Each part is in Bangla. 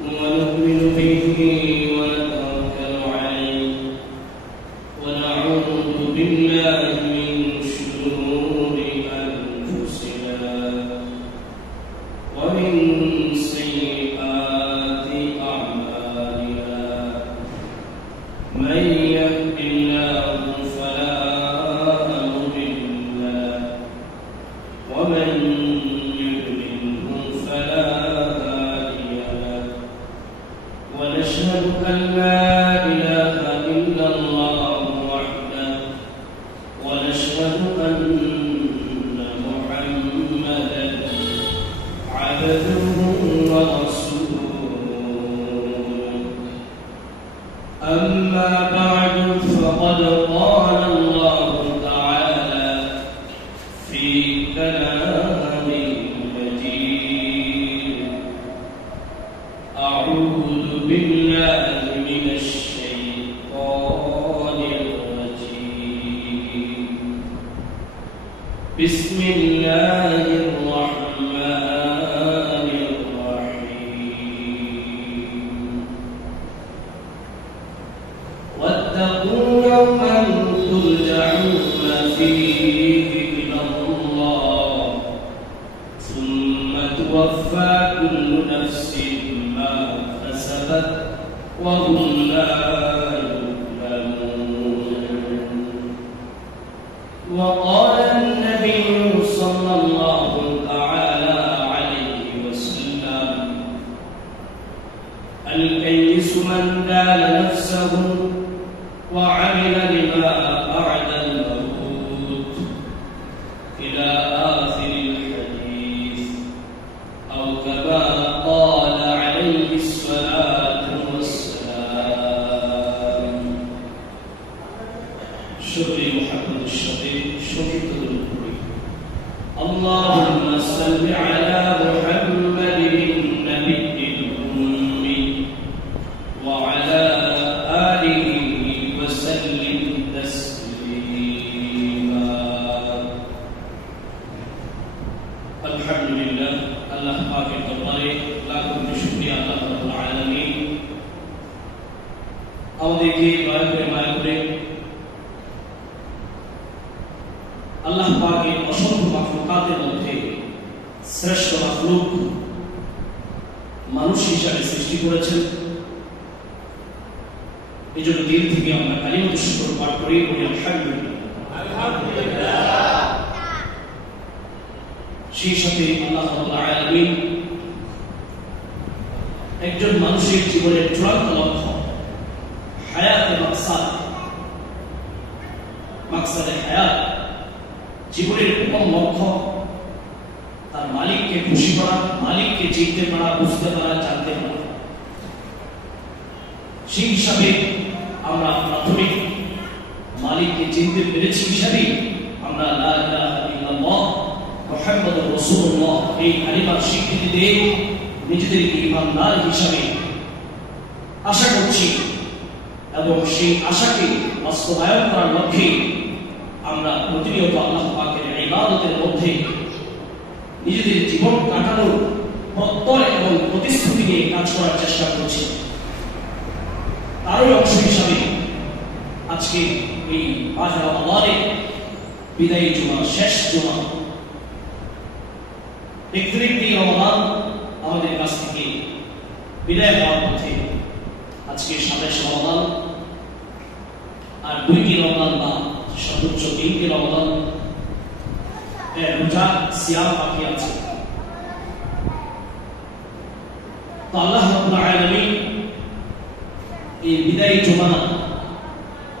ونؤمن به ونتوكل عليه ونعوذ بالله من شرور أنفسنا ومن سيئات أعمالنا من يهد الله فلا مضل له ومن يضلله فلا هادي له ونشهد أن لا إله إلا الله وحده ونشهد أن محمدا عبده ورسوله أما بعد فقد قال الله تعالى في كلامه المجيد أعوذ بالله من الشيطان الرجيم بسم الله الرحمن الرحيم واتقوا يوما ترجعون فيه إلى الله ثم توفى كل نفس ما كسبت وهم لا يظلمون وقال النبي صلى الله تعالى عليه وسلم الكيس من دان نفسه وعمل لما بعد الموت إلى آخر الحديث أو كما قال عليه الصلاة والسلام شكري محمد الشفيع شكرت للكل اللهم صل على محمد النبي الأمي وعلى آله وسلم تسليما الحمد لله الله پاک دربارے لاکھوں شکریہ اللہ رب العالمین আমাদেরকে দয়া করে মায়া করে আল্লাহ পাকের অসংখ্য মাখলুকাতের মধ্যে শ্রেষ্ঠ মাখলুক মানুষ হিসাবে সৃষ্টি করেছেন এই জন্য দিল থেকে আমরা কালিমাতুশ শুকর পাঠ করি বলি আলহামদুলিল্লাহ সেই সাথে আল্লাহ রাব্বুল আলামিন একজন মানুষের জীবনের চূড়ান্ত লক্ষ্য হায়াতে মাকসাদে হায়াত জীবনের প্রথম লক্ষ্য তার মালিককে খুশি করা মালিককে চিনতে পারা বুঝতে পারা জানতে পারা সেই হিসাবে আমরা প্রাথমিক মালিককে চিনতে পেরেছি হিসাবে আমরা লা ইলাহা ইল্লাল্লাহ মুহাম্মাদুর রাসূলুল্লাহ এই কালিমার স্বীকৃতি দিয়ে নিজেদেরকে ঈমানদার হিসাবে আশা করছি এবং সেই আশাকে বাস্তবায়ন করার লক্ষ্যে আমরা প্রতিনিয়ত আল্লাহ পাকের ইবাদতের মধ্যে নিজেদের জীবন কাটানোর প্রত্যয় এবং প্রতিশ্রুতি নিয়ে কাজ করার চেষ্টা করছি তারই অংশ হিসাবে আজকে এই মাহে রমজানের বিদায়ী জুমা শেষ জুমা 31 রমজান আমাদের কাছ থেকে বিদায় হওয়ার পথে আজকে 27 রমজান আর 2টি রমজান বা সর্বোচ্চ 3টি রমজান রোজা সিয়াম বাকি আছে তো আল্লাহ রাব্বুল আলামিন এই বিদায়ী জুমা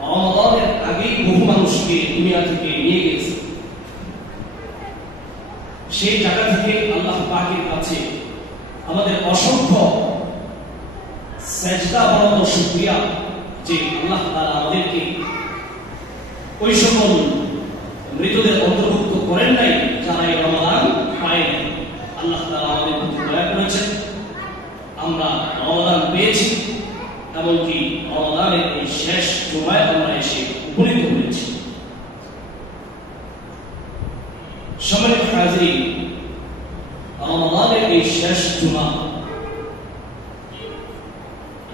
রমজানের আগেই বহু মানুষকে দুনিয়া থেকে নিয়ে গেছে সেই জায়গা থেকে আল্লাহ পাকের কাছে আমাদের অসংখ্য সেজদা বরং শুকরিয়া যে আল্লাহ তাআলা আমাদেরকে ওই সকল মৃতদের অন্তর্ভুক্ত করেন নাই যারা এই রমজান পায় নাই আল্লাহ তাআলা আমাদের প্রতি দয়া করেছেন আমরা রমজান পেয়েছি এমনকি রমজানের এই শেষ জুমায় আমরা এসে উপনীত হয়েছি সম্মানিত হাজিরিন রমজানের এই শেষ জুমা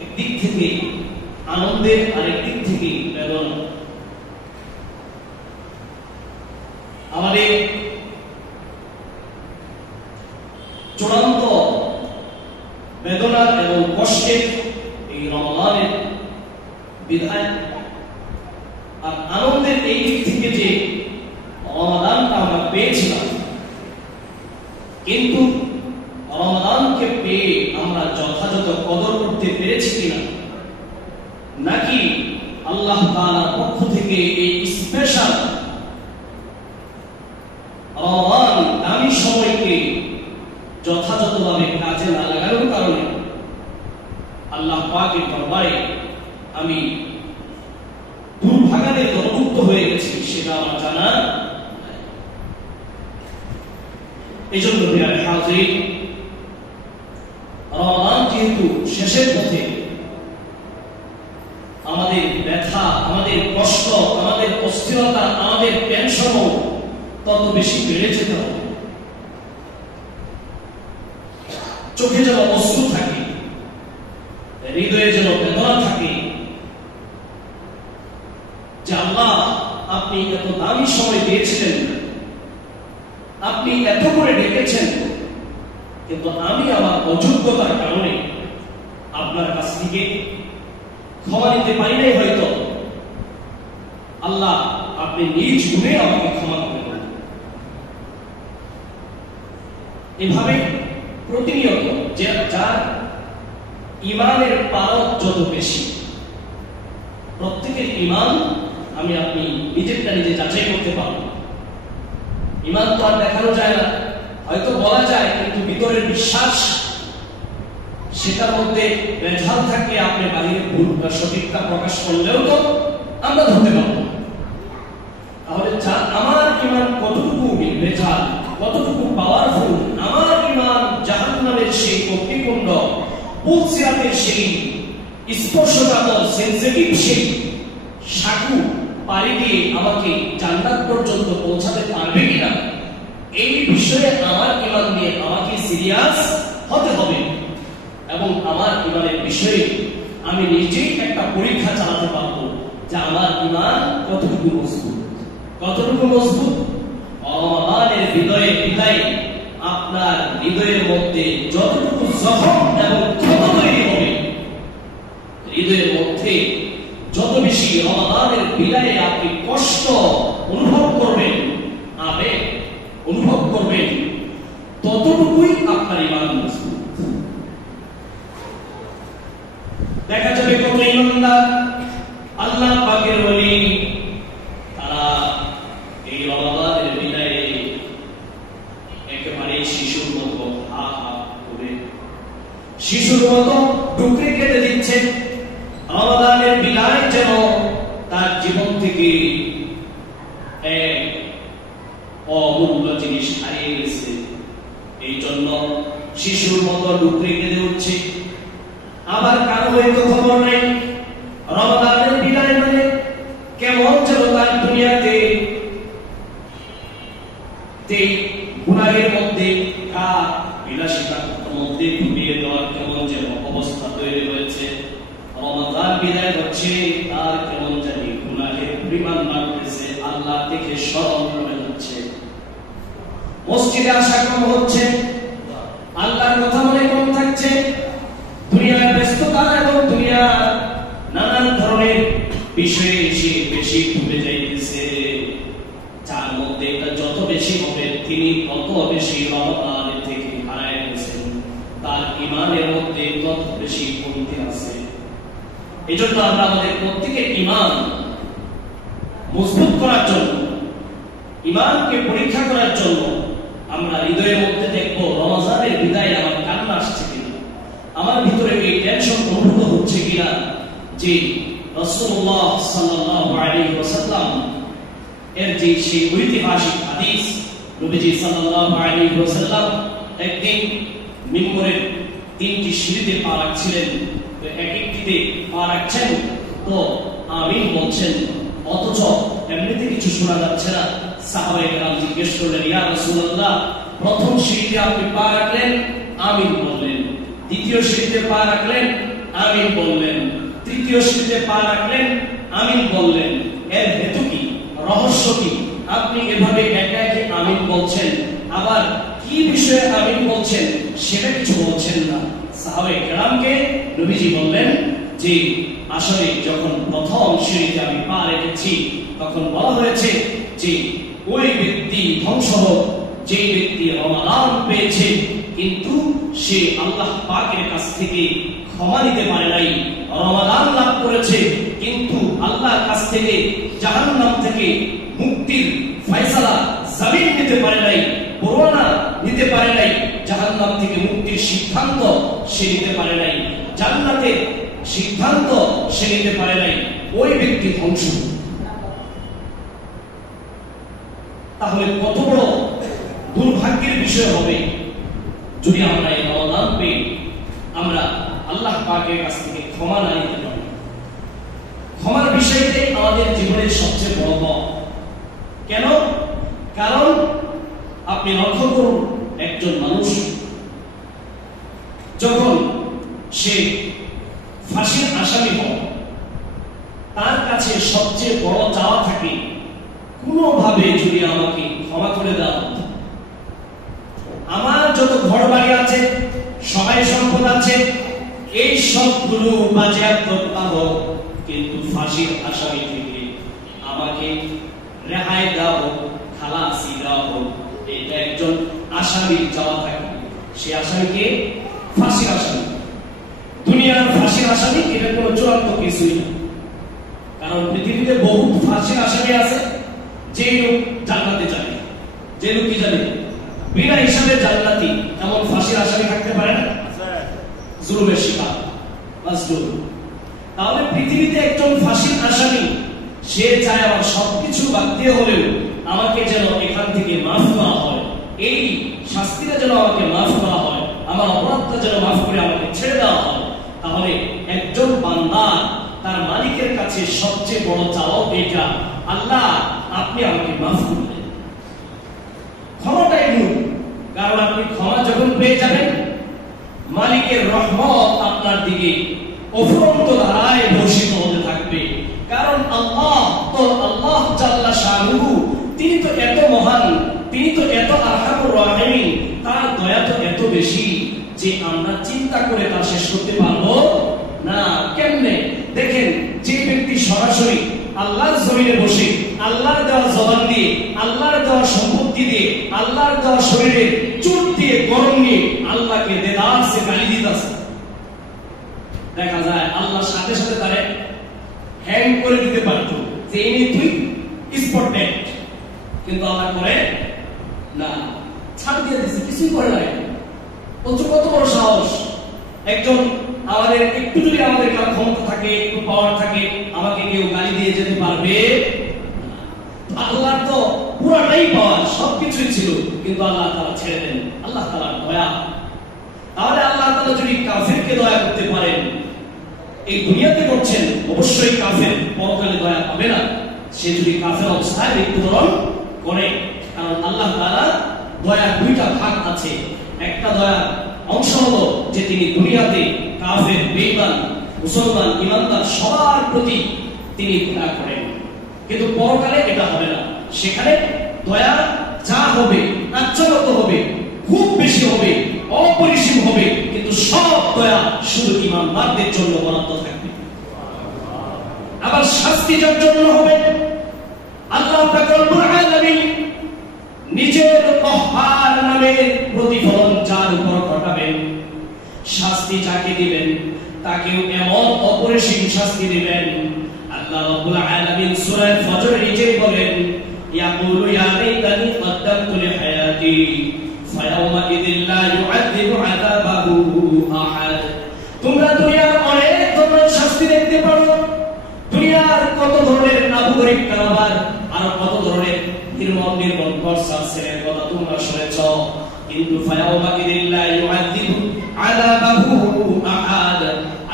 একদিক থেকে আনন্দের, আরেক দিক থেকে বেদনা। আমাদের চূড়ান্ত বেদনা এবং কষ্টের এই রমজানের বিধায়, আর আনন্দের এই দিক থেকে যে রমাদানটা আমরা পেয়েছিলাম, কিন্তু রমাদানকে পেয়ে আমরা যথাযথ কদর করতে পেরেছি কিনা, নাকি আল্লাহ তাআলার পক্ষ থেকে এই স্পেশাল রমাদান দামি সময়কে যথাযথভাবে কাজে না লাগানোর কারণে আল্লাহ পাকের দরবারে আমি দুর্ভাগ্যের দলভুক্ত হয়ে গেছি, সেটা আমার জানা। এই জন্য রমাদান যেহেতু শেষের পথে, আমাদের ব্যথা, আমাদের কষ্ট, আমাদের অস্থিরতা, আমাদের টেনশনও তত বেশি বেড়ে যেতে হবে। চোখে যেন অশ্রু থাকে, হৃদয়ে যেন বেদনা থাকে যে আল্লাহ, আপনি এত দামি সময় দিয়েছিলেন, আপনি এত করে ডেকেছেন, কিন্তু আমি আমার অযোগ্যতার কারণে আপনার কাছ থেকে ক্ষমা নিতে পারি নাই। হয়তো আল্লাহ, আপনি নিজ গুণে আমাকে ক্ষমা করবেন। এভাবে প্রতিনিয়ত যার ইমানের পারদ যত বেশি, প্রত্যেকের ইমান আমি আপনি নিজেরটা নিজে যাচাই করতে পারবো। ইমান তো আর দেখানো যায় না, হয়তো বলা যায়, কিন্তু ভিতরের বিশ্বাস, সেটার মধ্যে ভেজাল থাকলে আপনি বাহিরে ভুল বা সঠিকটা প্রকাশ করলেও তো আমরা ধরতে পারবো। তাহলে আমার ইমান কতটুকু ভেজাল, কতটুকু পাওয়ারফুল, আমার ইমান জাহান্নামের সেই অগ্নিকুণ্ড, পুলসিরাতের সেই স্পর্শকাতর সেনসিটিভ সেই সাঁকু পাড়ি দিয়ে আমাকে জান্নাত পর্যন্ত পৌঁছাতে পারবে কিনা, এই বিষয়ে আমার ইমান নিয়ে আমাকে সিরিয়াস হতে হবে। এবং আমার ইমানের বিষয়ে আমি নিজেই একটা পরীক্ষা চালাতে পারবো যে আমার ইমান কতটুকু মজবুত, কতটুকু মজবুত। রমাদানের হৃদয়ে বিদায়, আপনার হৃদয়ের মধ্যে যতটুকু জখম এবং ক্ষত তৈরি হবে, হৃদয়ের মধ্যে যত বেশি রমাদানের বিদায়ে আপনি কষ্ট অনুভব করবেন, আবেগ অনুভব করবেন, ততটুকুই আপনার ইমান মজবুত। দেখা যাবে কত ইমানদার আল্লাহ পাকের ওলি, তারা এই রমাদানের বিদায়ে একেবারে শিশুর মতো হা হা করে, শিশুর মতো টুকরে কেটে দিচ্ছে। রমাদানের বিদায় যেন তার জীবন থেকে এক অমূল্য জিনিস হারিয়ে গেছে, এই জন্য শিশুর মতো টুকরে কেঁদে উঠছে। আবার কারো হয়তো খবর নাই রমাদানের বিদায় মানে কেমন যেন তার দুনিয়াতে গুনাহের মধ্যে, বিলাসিতার মধ্যে ডুবিয়ে দেওয়ার কেমন যেন অবস্থা তৈরি হয়েছে। রমাদান বিদায় হচ্ছে, তার কেমন জানি গুনাহের পরিমাণ বাড়তেছে, আল্লাহ থেকে স্মরণ করে যাচ্ছে, মসজিদে আসা কম হচ্ছে, আল্লাহর কথা মনে কম থাকছে, দুনিয়ার ব্যস্ততা এবং দুনিয়ার নানান ধরনের বিষয়ে সে বেশি ডুবে যাইতেছে। যার মধ্যে এটা যত বেশি হবে, তিনি তত বেশি রমাদানের থেকে হারায় গেছেন, তার ইমানের মধ্যে তত বেশি কমতি আছে। এই জন্য আমরা আমাদের প্রত্যেকের ইমান মজবুত করার জন্য, ইমানকে পরীক্ষা করার জন্য আমরা হৃদয়ের মধ্যে দেখবো রমজানের বিদায় আমার কান্না আসছে কিনা, আমার ভিতরে এই টেনশন অনুভূত হচ্ছে কিনা যে রাসূলুল্লাহ সাল্লাল্লাহু আলাইহি ওয়াসাল্লাম এর যে সেই ঐতিহাসিক হাদিস, নবীজি সাল্লাল্লাহু আলাইহি ওয়াসাল্লাম একদিন মিম্বরের তিনটি সিঁড়িতে পা রাখছিলেন, তো এক একটিতে পা রাখছেন তো আমিন বলছেন, অথচ এমনিতে কিছু শোনা যাচ্ছে না। সাহাবায়ে কেরাম জিজ্ঞেস করলেন, ইয়া রাসূলুল্লাহ, প্রথম সিঁড়িতে আপনি পা রাখলেন, আমিন বললেন, দ্বিতীয় সিঁড়িতে পা রাখলেন, আমিন বললেন, তৃতীয় সিঁড়িতে পা রাখলেন, আমিন বললেন। এর হেতু কি, রহস্য কি? আপনি এভাবে একা একা আমিন বলছেন, আবার কি বিষয়ে আমিন বলছেন সেটা কিছু বলছেন না। সাহাবায়ে কেরামকে নবীজি বললেন যে আসলে যখন প্রথম সিঁড়িতে আমি পা রেখেছি তখন বলা হয়েছে যে ওই ব্যক্তি ধ্বংস হোক যে ব্যক্তি রমাদান পেয়েছে কিন্তু সে আল্লাহ পাকের কাছ থেকে ক্ষমা নিতে পারে নাই, রমাদান লাভ করেছে কিন্তু আল্লাহর কাছ থেকে জাহান্নাম থেকে মুক্তির ফয়সালা জামিন নিতে পারে নাই, পরোয়ানা নিতে পারে নাই, জাহান্নাম থেকে মুক্তির সিদ্ধান্ত সে নিতে পারে নাই, জান্নাতের সিদ্ধান্ত সে নিতে পারে নাই, ওই ব্যক্তি ধ্বংস। তাহলে কত বড় দুর্ভাগ্যের বিষয় হবে যদি আমরা এই রমাদান পেয়ে আমরা আল্লাহ পাকের কাছ থেকে ক্ষমা না নিতে পারি। ক্ষমার বিষয়টি আমাদের জীবনের সবচেয়ে বড় পাওয়া। কেন? কারণ আপনি লক্ষ্য করুন, একজন মানুষ যখন সে ফাঁসির আসামি হয় তার কাছে সবচেয়ে বড় চাওয়া থাকে কোনোভাবে যদি আমাকে ক্ষমা করে দাও, আমার যত ঘর বাড়ি আছে সবাই সম্পদ আছে এই সবগুলো বাজেয়াপ্ত পাবো, কিন্তু ফাঁসির আসামি থেকে আমাকে রেহাই দাও, খালাসি দাও। এটা একজন আসামির চাওয়া থাকে। সে আসামিকে ফাঁসির আসামি, দুনিয়ার ফাঁসির আসামি এটা কোনো চূড়ান্ত কিছুই না। কারণ পৃথিবীতে বহু ফাঁসির আসামি আছে যে লোক জান্নাতে যাবে, যে লোক কি জানে বিনা হিসাবে জান্নাতি, এমন ফাঁসির আসামি থাকতে পারে না, জুলুমের শিকার মাজলুম। তাহলে পৃথিবীতে একজন ফাঁসির আসামি সে চায় আমার সবকিছু বাদ দিয়ে হলেও আমাকে যেন এখান থেকে মাফ করা হয়, এই শাস্তিটা যেন আমাকে মাফ করা হয়, আমার অপরাধটা যেন মাফ করে আমাকে ছেড়ে দেওয়া হয়। তাহলে একজন বান্দা তার মালিকের কাছে সবচেয়ে বড় চাওয়া এটা, আল্লাহ আপনি আমাকে মাফ করলেন। ক্ষমাটাই মূল। কারণ আপনি ক্ষমা যখন পেয়ে যাবেন মালিকের রহমত আপনার দিকে অফুরন্ত ধারায় বর্ষিত হতে থাকবে। কারণ আল্লাহ তো আল্লাহ জাল্লা শানুহু, তিনি তো এত মহান, তিনি তো এত আরহামুর রাহিমিন, তার দয়া তো এত বেশি যে আমরা চিন্তা করে তা শেষ করতে পারবো না। কেমনে? দেখেন, যে ব্যক্তি সরাসরি আল্লাহর জমিনে বসে আল্লাহর দেওয়া জবান দিয়ে, আল্লাহর দেওয়া সম্পত্তি দিয়ে, আল্লাহর দেওয়া শরীরে চুট দিয়ে গরম নিয়ে আল্লাহকে দেদারসে গালি দিতেছে, দেখা যায় আল্লাহর সাথে সাথে তারে হ্যাং করে দিতে পারতো যে এই তুই স্পট ডেড, কিন্তু আল্লাহ করে না, ছাড় দিয়ে দিচ্ছে, কিছুই করে নাই। কত বড় সাহস! একজন আমাদের একটু যদি আমাদের ক্ষমতা থাকে, একটু পাওয়ার থাকে, আমাকে কেউ গালি দিয়ে যেতে পারবে? আল্লাহ তো পুরাটাই পাওয়ার, সবকিছুই ছিল, কিন্তু আল্লাহ তাআলা ছেড়ে দেন। আল্লাহ তাআলার দয়া। তাহলে আল্লাহ তাআলা যদি কাফেরকে দয়া করতে পারেন, এই দুনিয়াতে করছেন, অবশ্যই কাফের পরকালে দয়া পাবে না। সে যদি কাফের অবস্থায় মৃত্যুবরণ করে, কারণ আল্লাহ তাআলা দয়ার দুইটা ভাগ আছে। একটা দয়া অংশ হলো যে তিনি দুনিয়াতে কাফের, বেঈমান, মুসলমান, ঈমানদার সবার প্রতি তিনি দয়া করেন, কিন্তু পরকালে এটা হবে না। সেখানে দয়া যা হবে আচ্ছাদত হবে, খুব বেশি হবে, অপরিসীম হবে, কিন্তু সব দয়া শুধু ঈমানদারদের জন্য বরাদ্দ থাকবে। আবার শাস্তি যার জন্য হবে, আল্লাহ পাক রব্বুল আলামিন নিজের কহ্হার নামে প্রতিফলন যার উপর ঘটাবেন, শাস্তি যাকে দিবেন তাকেও এমন অপরিসীম শাস্তি দিবেন। আল্লাহ রাব্বুল আলামিন সূরা ফজরে নিজেই বলেন, ইয়াকুলু ইয়া লাইতানি কদ্দামতু লিহায়াতি ফায়াউমা ইযিল লা ইউআযযিবু আযাবাহু আহাদ। তোমরা দুনিয়ার অনেক ধরনের শাস্তি দেখতে পারো, দুনিয়ার কত ধরনের নাবুগরিব কারবার আর কত ধরনের নির্মম টর্চারের কথা তোমরা শুনেছ, কিন্তু ফায়াউমা ইযিল লা ইউআযযিবু আযাবাহু আহাদ।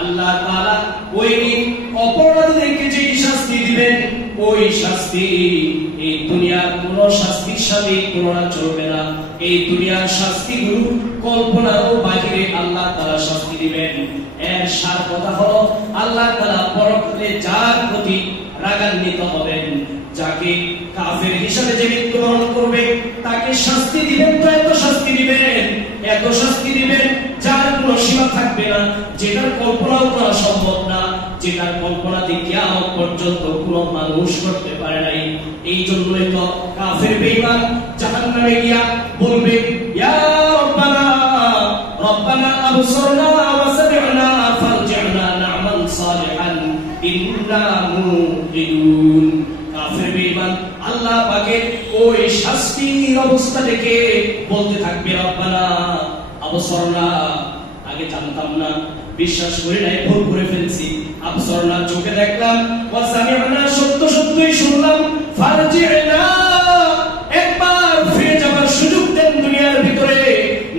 আল্লাহ তাআলা ওই দিন অপরাধীদেরকে যে শাস্তি দিবেন, ওই শাস্তি এই দুনিয়ার কোন শাস্তির সাথে তুলনা চলবে না। এই দুনিয়ার শাস্তিগুলো কল্পনারও বাহিরে আল্লাহ তাআলা শাস্তি দিবেন। এর সার কথা হলো আল্লাহ তাআলা পরকালে যার প্রতি রাগান্বিত হবেন, যাকে কাফের হিসেবে যে মৃত্যুবরণ করবে তাকে শাস্তি দিবেন, তো এত শাস্তি দিবেন, এত শাস্তি দিবেন যার কোনো সীমা থাকবে না, যেটার কল্পনাও করা সম্ভব না, যেটার কল্পনাতে কিয়ামত পর্যন্ত কোনো মানুষ করতে পারে নাই। এই জন্যই তো কাফের বেঈমান জাহান্নামে গিয়া বলবে, ইয়া রব্বানা রব্বানা আবসারনা ওয়া সামি'না ফারজি'না না'মাল সালিহান ইন্না মুকিনুন। কাফের বেঈমান আল্লাহ পাকের ওই শাস্তির অবস্থা দেখে বলতে থাকবে, রব্বানা আবসারনা, আগে জানতাম না, বিশ্বাস করি নাই, ভুল করে ফেলছি, আবসারনা চোখে দেখলাম, ওয়া সামি'না সত্য সত্যই শুনলাম, ফারজি'না একবার ফিরে যাবার সুযোগ দেন দুনিয়ার ভিতরে,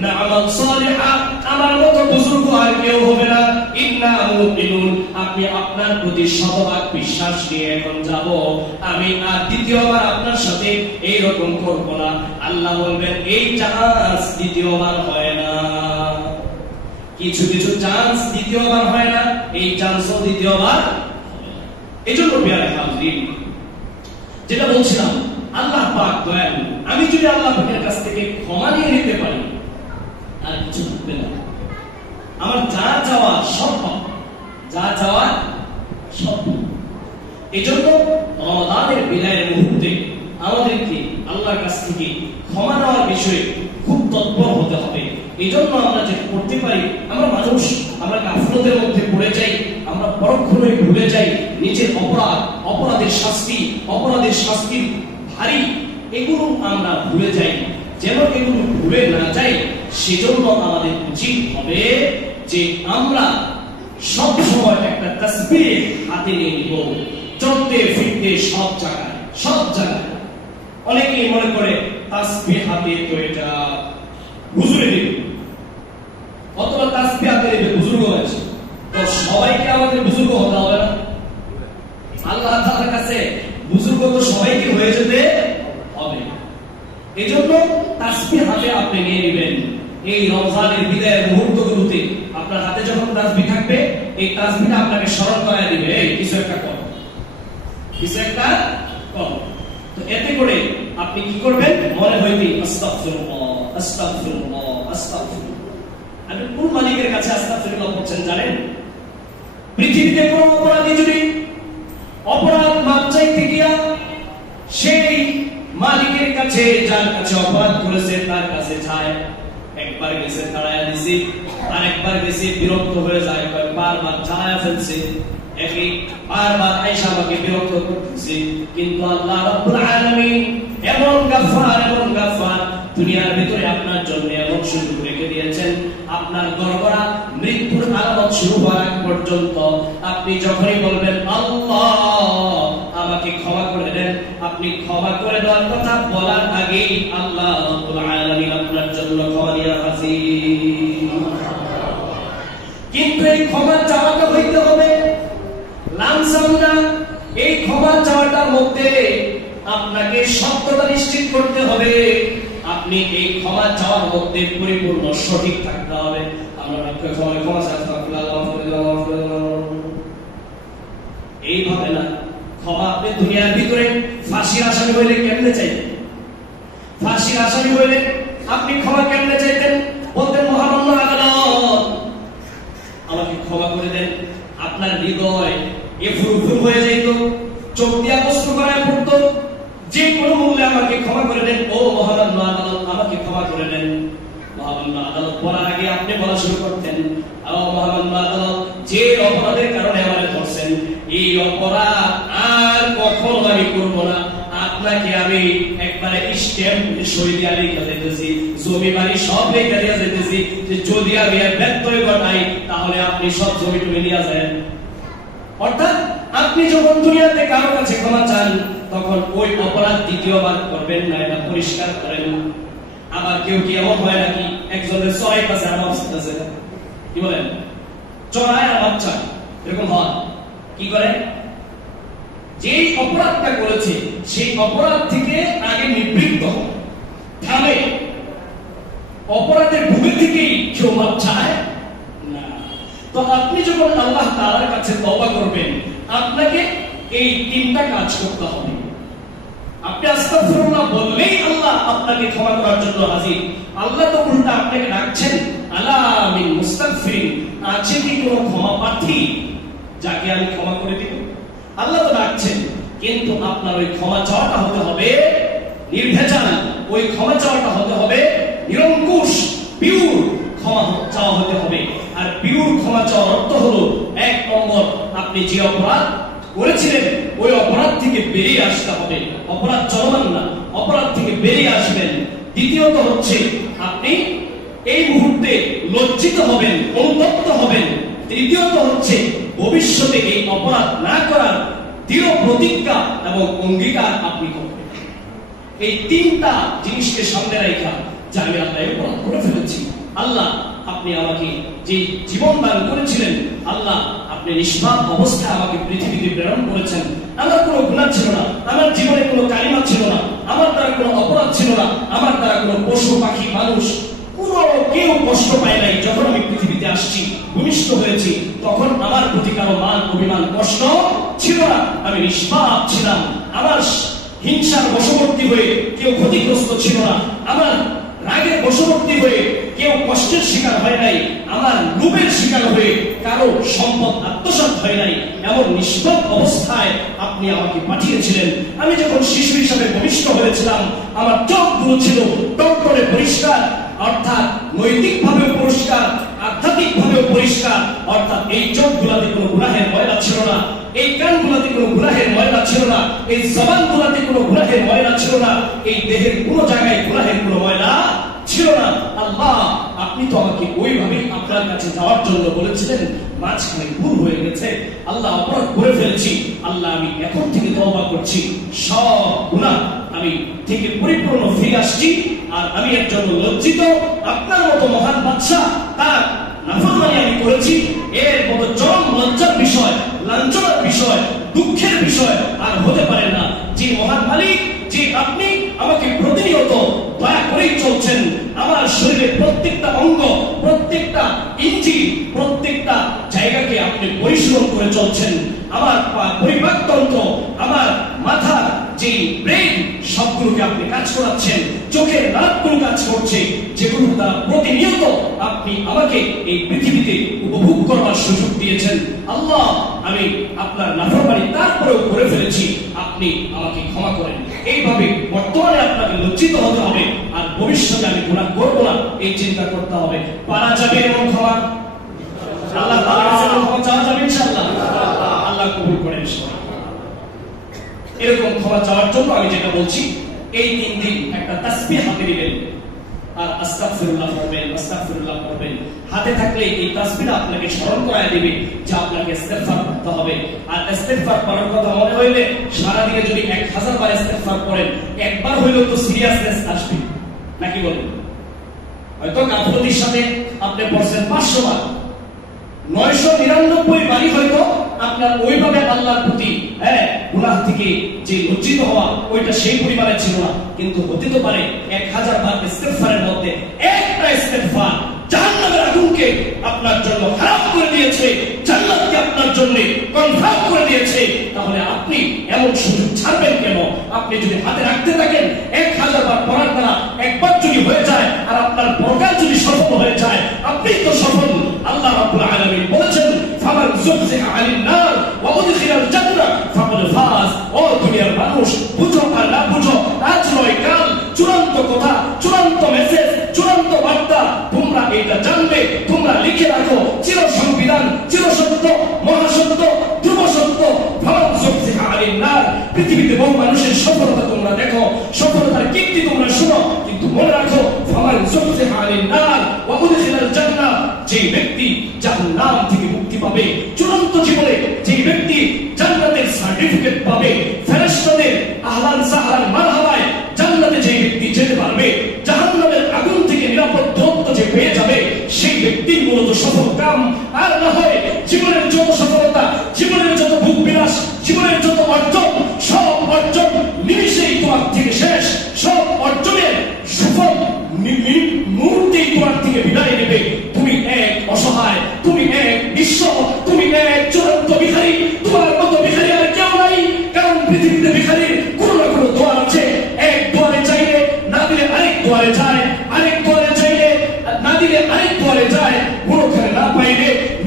না'মাল সালিহা আমার মতো বুজুর্গ আর কেউ হবে না, ইন্না মুকিনুন আপনি আপনার প্রতি শতভাগ বিশ্বাস নিয়ে এখন যাব, আমি আর দ্বিতীয়বার আপনার সাথে এই রকম করব না। আল্লাহ বলবেন এই চান্স দ্বিতীয়বার হয় না, কিছু কিছু চান্স দ্বিতীয়বার হয় না, এই চান্সও দ্বিতীয়বার। এজন্য প্রিয় হাজরিন, যেটা বলছিলাম আল্লাহ পাক দয়ালু, আমি যদি আল্লাহ পাকের কাছ থেকে ক্ষমা নিয়ে নিতে পারি আর কিছু থাকবে না, আমার যা চাওয়া সব পাবো, যা চাওয়া সব পাবো। এজন্য রমাদানের বিদায়ের মুহূর্তে আমাদেরকে আল্লাহর কাছ থেকে ক্ষমা নেওয়ার বিষয়ে খুব তৎপর হতে হবে। এজন্য আমরা যেটা করতে পারি, আমরা মানুষ, আমরা গাফলতের মধ্যে পড়ে যাই, আমরা পরক্ষণেই ভুলে যাই নিজের অপরাধ, অপরাধের শাস্তির ভারী, এগুলো আমরা ভুলে যাই। যেন এগুলো ভুলে না যাই, সেজন্য আমাদের উচিত হবে যে আমরা সব সময় একটা তাসবিহ হাতে নিয়ে নিব, চলতে ফিরতে সব জায়গায়। অনেকেই মনে করে তাসবিহ হাতে তো এটা হুজুরে দিবে, অথবা তাসবিহ হাতে দিবে বুজুর্গ আছে, তো সবাইকে আমাদের বুজুর্গ হতে হবে না। আল্লাহ তাআলার কাছে বুজুর্গ তো সবাইকে হয়ে যেতে হবে। এজন্য তাসবিহ হাতে আপনি নিয়ে নেবেন। এই রমজানের বিদায়ের মুহূর্তগুলোতে আপনার হাতে যখন তাসবিহ থাকবে, এই তাসবিহটা আপনাকে স্মরণ করায় দিবে, এই কিছু একটা করো। তো এতে করে আপনি কি করবেন, মনে হইবে আস্তাগফিরুল্লাহ আস্তাগফিরুল্লাহ আস্তাগফিরুল্লাহ। আপনি কোন মালিকের কাছে আস্তাগফিরুল্লাহ বলছেন জানেন? পৃথিবীতে কোন অপরাধী যদি অপরাধ মাপ চাইতে গিয়া সেই মালিকের কাছে, যার কাছে অপরাধ করেছে তার কাছে যায়, একবার গেছে তাড়ায়া দিছি, আরেকবার গেছে বিরক্ত হয়ে যায়, বারবার ছায়া ফেলছে, বারবার আয়েশা আমাকে বিরক্ত করতেছে, কিন্তু আল্লাহ রাব্বুল আলামিন এমন গাফফার দুনিয়ার ভিতরে আপনার জন্য এমন সুযোগ রেখে দিয়েছেন, আপনার গড়গড়া মৃত্যুর আলামত শুরু হওয়ার আগ পর্যন্ত আপনি যখনই বলবেন আল্লাহ আমাকে ক্ষমা করে দেন, আপনি ক্ষমা করে দেওয়ার কথা বলার আগেই আল্লাহ রাব্বুল আলামিন আপনার জন্য ক্ষমা নিয়ে হাজির। কিন্তু এই ক্ষমা চাওয়াটা হইতে হবে লামসাম না, এই ক্ষমা চাওয়াটার মধ্যে আপনাকে সত্যতা নিশ্চিত করতে হবে, আপনি এই ক্ষমা চাওয়ার মধ্যে পরিপূর্ণ সঠিক থাকতে হবে। আমরা ক্ষমা এইভাবে না, ক্ষমা আপনি দুনিয়ার ভিতরে ফাঁসির আসামি হইলে কেমনে চাইতেন? ফাঁসির আসামি হইলে আপনি ক্ষমা কেমনে চাইতেন? বলতেন মহামান্য আদালত আমাকে ক্ষমা করে দেন, আপনার হৃদয় ফুরফুর হয়ে যেত, চোখ দিয়া কষ্ট করায় পড়তো, যে কোনো মূল্যে আমাকে ক্ষমা করে দেন, ও মহামান্য আদালত আমাকে ক্ষমা করে দেন। মহামান্য আদালত বলার আগে আপনি বলা শুরু করতেন, ও মহামান্য আদালত যে অপরাধের কারণে আমাকে ধরছেন, এই অপরাধ আর কখনো আমি করব না, আপনাকে আমি একবারে স্ট্যাম্প সই দিয়া রেখে যেতেছি, জমি বাড়ি সব রেখে দিয়া যেতেছি, যে যদি আমি ব্যত্যয় ঘটাই তাহলে আপনি সব জমি টমি নিয়ে যান। অর্থাৎ আপনি যখন দুনিয়াতে কারো কাছে ক্ষমা চান, তখন ওই অপরাধ দ্বিতীয়বার করবেন না, এটা পরিষ্কার করেন। আবার কেউ কি এমন হয় নাকি একজনের চড়াই কাছে আমার আছে, কি বলেন, চড়ায় আমার চান, এরকম হয়, কি করে, যেই অপরাধটা করেছে সেই অপরাধ থেকে আগে নিবৃত্ত হয়, থামে, অপরাধের ভূমি থেকেই কেউ মাপ চায় না। তো আপনি যখন আল্লাহ তাআলার কাছে তওবা করবেন, আপনাকে এই তিনটা কাজ করতে হবে। আপনি আস্তাগফিরুল্লাহ বললেই আল্লাহ আপনাকে ক্ষমা করার জন্য হাজির। আল্লাহ তো উল্টা আপনাকে ডাকছেন, আলা মিন মুস্তাগফিরিন, আছে কি কোনো ক্ষমা প্রার্থী যাকে আমি ক্ষমা করে দেব? আল্লাহ তো ডাকছেন, কিন্তু আপনার ওই ক্ষমা চাওয়াটা হতে হবে নির্ভেজাল, ওই ক্ষমা চাওয়াটা হতে হবে নিরঙ্কুশ, পিওর ক্ষমা চাওয়া হতে হবে। আর পিওর ক্ষমা চাওয়ার অর্থ হলো, এক নম্বর, আপনি যে অপরাধ করেছিলেন ওই অপরাধ থেকে বেরিয়ে আসতে হবে। অপরাধ চলমান না, অপরাধ থেকে বেরিয়ে আসবেন। দ্বিতীয়ত হচ্ছে, আপনি এই মুহূর্তে লজ্জিত হবেন, অনুতপ্ত হবেন। তৃতীয়ত হচ্ছে, ভবিষ্যতে এই অপরাধ না করার দৃঢ় প্রতিজ্ঞা এবং অঙ্গীকার আপনি করবেন। এই তিনটা জিনিসকে সামনে রাখা, যে আমি আল্লাহ অপরাধ করে ফেলেছি, আল্লাহ আপনি আমাকে যে জীবন দান করেছিলেন, আল্লাহ আপনি নিষ্পাপ অবস্থায় আমাকে পৃথিবীতে প্রেরণ করেছেন, আমার কোনো গুনাহ ছিল না, আমার জীবনে কোনো কালিমা ছিল না, আমার দ্বারা কোনো অপরাধ ছিল না, আমার দ্বারা কোনো পশু পাখি মানুষ কোনো কেউ কষ্ট পায় নাই। যখন আমি পৃথিবীতে আসছি, ভূমিষ্ঠ হয়েছি, তখন আমার প্রতি কারো মান অভিমান কষ্ট ছিল না। আমি নিষ্পাপ ছিলাম, আমার হিংসার বশবর্তী হয়ে কেউ ক্ষতিগ্রস্ত ছিল না, আমার রাগের বশবর্তী হয়ে কেউ কষ্টের শিকার হয় নাই, আমার লোভের শিকার হয়ে কারো সম্পদ আত্মসাৎ হয় নাই। এমন নিষ্পাপ অবস্থায় আপনি আমাকে পাঠিয়েছিলেন। আমি যখন শিশু হিসাবে ভূমিষ্ঠ হয়েছিলাম, আমার চোখগুলো ছিল টকটকে পরিষ্কার, অর্থাৎ নৈতিকভাবেও পরিষ্কার, আধ্যাত্মিকভাবেও পরিষ্কার। অর্থাৎ এই চোখগুলোতে কোনো গুনাহের ময়লা ছিল না, এই কানগুলোতে কোনো গুনাহের ময়লা ছিল না, এই জবানগুলোতে কোনো গুনাহের ময়লা ছিল না, এই দেহের কোনো জায়গায় গুনাহের কোনো ময়লা ছিল না। আল্লাহ আপনি তো আমাকে ওইভাবে আপনার কাছে যাওয়ার জন্য বলেছিলেন, মাঝখানে ভুল হয়ে গেছে, আল্লাহ অপরাধ করে ফেলেছি, আল্লাহ আমি এখন থেকে তওবা করছি, সব গুনাহ আমি থেকে পরিপূর্ণ ফিরে আসছি। আর আমি একজন লজ্জিত, আপনার মতো মহান বাদশা তার নাফরমানি আমি করেছি, এর মতো চরম লজ্জার বিষয়, লাঞ্ছনার বিষয়, দুঃখের বিষয় আর হতে পারে না। যে মহান মালিক, যে আপনি আমাকে প্রতিনিয়ত দয়া করেই চলছেন, আমার শরীরের প্রত্যেকটা অঙ্গ, প্রত্যেকটা ইঞ্চি, প্রত্যেকটা জায়গাকে আপনি পরিশ্রম করে চলছেন, আমার পরিপাকতন্ত্র, আমার মাথা, যে ব্রেন, সবগুলোকে আপনি কাজ করাচ্ছেন, চোখের নাকগুলো কাজ করছে, যেগুলো দ্বারা প্রতিনিয়ত আপনি আমাকে এই পৃথিবীতে উপভোগ করবার সুযোগ দিয়েছেন। আল্লাহ আমি আপনার নাফরমানি তারপরেও করে ফেলেছি, আপনি আমাকে ক্ষমা করেন। এইভাবে বর্তমানে আপনাকে লজ্জিত হতে হবে, আর ভবিষ্যতে আমি গুনাহ করব না এই চিন্তা করতে হবে। পারা যাবে এমন ক্ষমা? আল্লাহ তাআলার কাছে ক্ষমা চাওয়া যাবে ইনশাআল্লাহ? আল্লাহ কবুল করেন। এরকম ক্ষমা চাওয়ার জন্য আমি যেটা বলছি, এই 3 দিন একটা তাসবিহ হাতে নেবেন আর আস্তাগফিরুল্লাহ পড়বেন, আস্তাগফিরুল্লাহ পড়বেন। হাতে থাকলে এই তাসবিহটা আপনাকে স্মরণ করায় দিবে যে আপনাকে ইস্তেগফার করতে হবে। আর ইস্তেগফার করার কথা মনে হইলে সারা দিনে যদি 1000 বার ইস্তেগফার করেন, একবার হইলেও তো সিরিয়াসনেস আসবে, নাকি বলেন? হয়তো গাফলতির সাথে আপনি পড়ছেন 500 বার, 999 বারই হয়তো আপনার ওইভাবে আল্লাহর প্রতি গুনাহ থেকে যে লজ্জিত হওয়া ওইটা সেই পরিমাণে ছিল না। কিন্তু হতে তো পারে 1000 বার ইস্তেগফারের মধ্যে একটা ইস্তেগফার জাহান্নামের আগুনকে আপনার জন্য হারাম করে দিয়েছে, জান্নাতকে আপনার জন্য কনফার্ম করে দিয়েছে। তাহলে আপনি এমন সুযোগ ছাড়বেন কেন? আপনি যদি হাতে রাখতে থাকেন, 1000 বার পড়ার দ্বারা একবার যদি হয়ে যায় আর আপনার পরকাল যদি সফল হয়ে যায়, আপনি তো সফল। আল্লাহ রাব্বুল আলামিন বলেছেন, ফামান যুকজিহা আনিন নার ওয়া উদখিলাল জান্নাহ ফাকাদ ফাজ। ও দুনিয়ার মানুষ, বুঝো আর না বুঝো, আজ নয় কাল, চূড়ান্ত কথা, চূড়ান্ত মেসেজ, চূড়ান্ত বার্তা তোমরা এটা জানবে। তোমরা লিখে রাখো, চির সংবিধান, চির সত্য, মহাসত্য, ধ্রুব সত্য। ফামান যুকজিহা আনিন নার। পৃথিবীতে বহু মানুষের সফলতা তোমরা দেখো, সফলতার কীর্তি তোমরা শুনো, কিন্তু মনে রাখো, ফামান যুকজিহা আনিন নার ওয়া উদখিলাল জান্নাহ। যে ব্যক্তি জাহান্নাম থেকে মুক্তি পাবে, চূড়ান্ত জীবনে যে ব্যক্তি জান্নাতের সার্টিফিকেট পাবে, ফেরেশতাদের আহলান সাহলান মারহাবায় জান্নাতে যে ব্যক্তি যেতে পারবে, জাহান্নামের আগুন থেকে নিরাপদ দূরত্ব যে পেয়ে যাবে, সেই ব্যক্তি মূলত সফল কাম। আর না হয় জীবনের যত সফলতা, জীবনের যত ভোগ বিলাস, জীবনের যত অর্জন, সব অর্জন নিমিষেই তোমার থেকে শেষ। সব অর্জনের সুফল মুহূর্তেই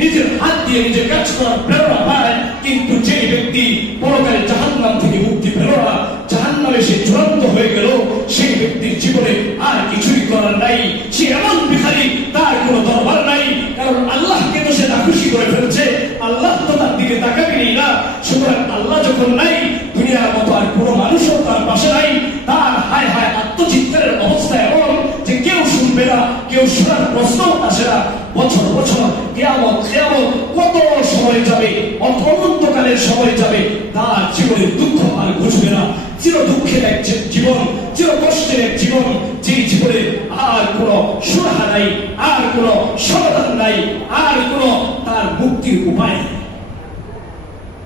নিজের হাত দিয়ে নিজে কাজ করার প্রেরণা পায়, কিন্তু যে ব্যক্তি পরকালে জাহান্নাম থেকে মুক্তি পেল না, জাহান্নামে সে চূড়ান্ত হয়ে গেল, সেই ব্যক্তির জীবনে আর কিছুই করার নাই। সে এমন ভিখারি, তার কোনো দরবার নাই, কারণ আল্লাহকে তো সে নাখুশি করে ফেলছে, আল্লাহ তো তার দিকে তাকাবেনই না। সুতরাং আল্লাহ যখন নাই, দুনিয়ার মতো আর কোনো মানুষও তার পাশে নাই, তার হায় হায় আত্মচিৎকারের অবস্থা এমন যে কেউ শুনবে না, কেউ শোনার প্রশ্ন আসে না। বছর বছর কিয়ামত কিয়ামত কত সময় যাবে, অনন্তকালের সময় যাবে, তার জীবনের দুঃখ আর ঘুচবে না। চির দুঃখের এক জীবন, চির কষ্টের এক জীবন, যে জীবনে আর কোনো সুরাহা নাই, আর কোনো সমাধান নাই, আর কোনো তার মুক্তির উপায় নেই।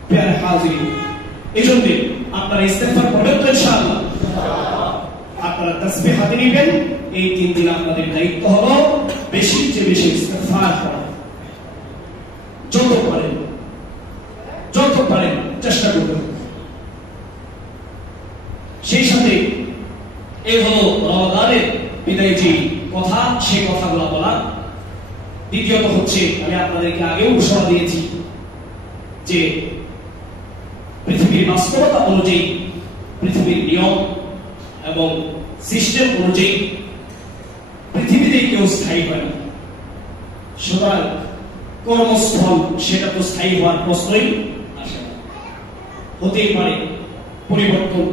প্যারা হাজির, এই জন্য আপনারা ইস্তেগফার করবেন তো ইনশাআল্লাহ। আপনারা তাসবিহ হাতে নেবেন। এই 3 দিন আপনাদের দায়িত্ব হলো বেশি চেয়ে বেশি ইস্তেগফার করা। যত পারেন চেষ্টা করবেন। সেই সাথে এই হলো রমাদানের বিদায় যে কথা, সেই কথাগুলো বলা। দ্বিতীয়ত হচ্ছে, আমি আপনাদেরকে আগেও ঘোষণা দিয়েছি যে পৃথিবীর বাস্তবতা অনুযায়ী, পৃথিবীর নিয়ম এবং সিস্টেম অনুযায়ী পৃথিবীতে কেউ স্থায়ী হয় না। সুতরাং কর্মস্থল সেটা তো স্থায়ী হওয়ার প্রশ্নই আসে না। হতেই পারে পরিবর্তন।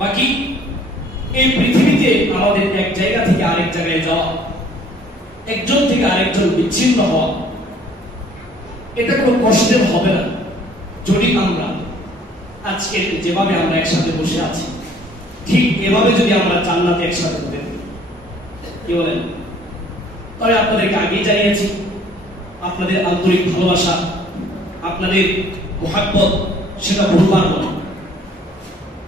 বাকি এই পৃথিবীতে আমাদের এক জায়গা থেকে আরেক জায়গায় যাওয়া, একজন থেকে আরেকজন বিচ্ছিন্ন হওয়া, এটা কোনো কষ্টের হবে না যদি আমরা আজকে যেভাবে আমরা একসাথে বসে আছি, ঠিক এভাবে যদি আমরা জান্নাতে একসাথে হতে পারি। কি বলেন? তবে আপনাদেরকে আগেই জানিয়েছি, আপনাদের আন্তরিক ভালোবাসা, আপনাদের মুহাব্বত, সেটা বলবার নয়।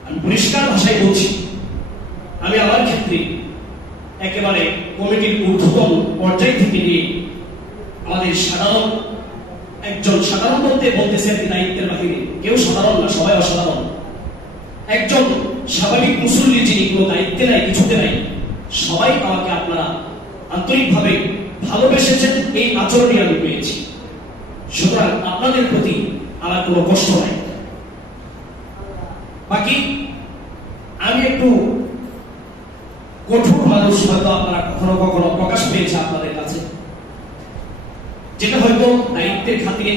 আমি পরিষ্কার ভাষায় বলছি, আমি আমার ক্ষেত্রে একেবারে কমিটির ঊর্ধ্বতন পর্যায় থেকে নিয়ে আমাদের সাধারণ বলতেছে আর কি, দায়িত্বের বাহিরে কেউ সাধারণ না, সবাই অসাধারণ। একজন স্বাভাবিক মুসল্লি যিনি কোনো দায়িত্বে নাই, কিছুতে নাই, সবাই আমাকে আপনারা আন্তরিকভাবে ভালোবেসেছেন, এই আচরণই আমি পেয়েছি। সুতরাং আপনাদের প্রতি আমার কোনো কষ্ট নাই। বাকি আমি একটু কঠোর মানুষ, হয়তো আপনারা কখনো কখনো প্রকাশ পেয়েছে আপনাদের কাছে, যেটা হয়তো দায়িত্বের খাতিরে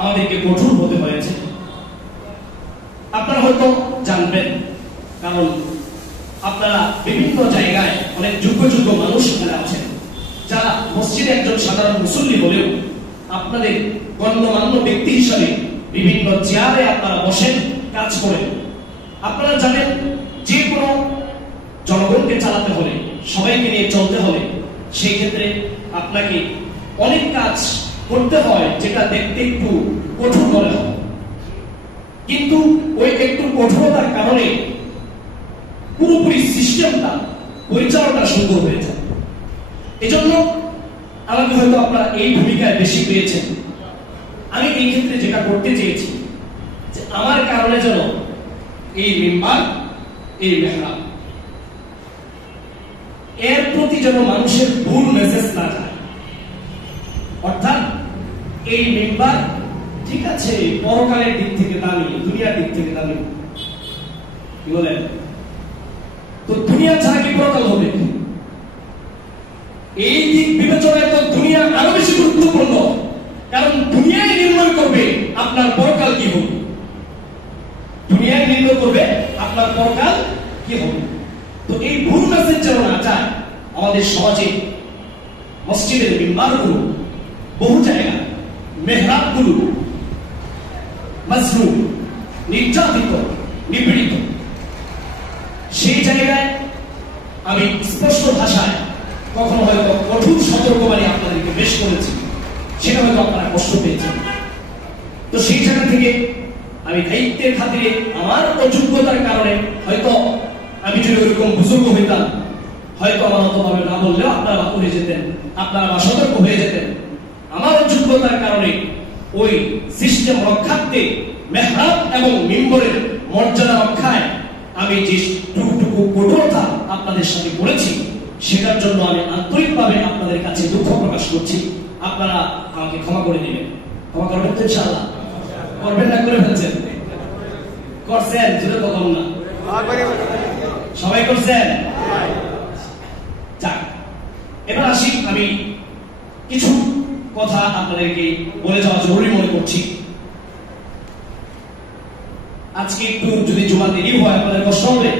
আমাদেরকে কঠোর হতে হয়েছে। আপনারা হয়তো জানবেন, কারণ আপনারা বিভিন্ন জায়গায় অনেক যোগ্য মানুষ এখানে আছেন, যারা মসজিদে একজন সাধারণ মুসল্লি হলেও আপনাদের গণ্যমান্য ব্যক্তি হিসাবে বিভিন্ন চেয়ারে আপনারা বসেন, কাজ করেন। আপনারা জানেন, যে কোনো জনগণকে চালাতে হলে, সবাইকে নিয়ে চলতে হলে, সেই ক্ষেত্রে আপনাকে অনেক কাজ করতে হয়, যেটা দেখতে একটু কঠোর মনে হয়, কিন্তু ওই একটু কঠোরতার কারণে পুরোপুরি সিস্টেমটা, পরিচালনা সুন্দর হয়ে যায়। এজন্য আমাকে হয়তো আপনারা এই ভূমিকায় বেশি পেয়েছেন। আমি এই ক্ষেত্রে যেটা করতে চেয়েছি, যে আমার কারণে যেন এই মিম্বার, এই মেহরাব, এর প্রতি যেন মানুষের ভুল মেসেজ না যায়। অর্থাৎ এই মিম্বার ঠিক আছে, পরকালের দিক থেকে দামি, দুনিয়ার দিক থেকে দামি, কি বলেন? তো দুনিয়া ছাড়া কি পরকাল হবে? এই দিক বিবেচনায় তো দুনিয়া আরো বেশি গুরুত্বপূর্ণ, কারণ দুনিয়ায় নির্ণয় করবে আপনার পরকাল কি হবে। দুনিয়ায় নির্ণয় করবে আপনার পরকাল কি হবে। তো এই ভুল মেসেজ যেন না যায় আমাদের সমাজে। মসজিদের মিম্বারগুলো, বহু জায়গা মেহরাবগুলো মাজলুম, নির্যাতিত, নিপীড়িত, সেই জায়গায় আমি স্পষ্ট ভাষায় কখনো হয়তো কঠোর সতর্কবাণী আপনাদেরকে পেশ করেছি, সেটা হয়তো আপনারা কষ্ট পেয়েছেন। তো সেই জায়গা থেকে আমি দায়িত্বের খাতিরে, আমার অযোগ্যতার কারণে, হয়তো আমি যদি ওইরকম বুজুর্গ হইতাম, হয়তো আমার অতভাবে না বললেও আপনারা করে যেতেন, আপনারা সতর্ক হয়ে যেতেন। আমার অযোগ্যতার কারণে ওই সিস্টেম রক্ষার্থে, মেহরাব এবং মিম্বরের মর্যাদা রক্ষায় আমি যে টুকটুকু কঠোরতা আপনাদের সাথে করেছি, সেটার জন্য আমি আন্তরিকভাবে আপনাদের কাছে দুঃখ প্রকাশ করছি। আপনারা আমাকে ক্ষমা করে দিবেন। ক্ষমা করবেন তো ইনশাআল্লাহ? করবেন না করে ফেলছেন? করছেন? জুড়ে তো কম না, সবাই করছেন? যাক, এবার আসি, আমি কিছু কথা আপনাদেরকে বলে যাওয়া জরুরি মনে করছি। আজকে একটু যদি জুমা দেরি হয় আপনাদের কষ্ট হবে?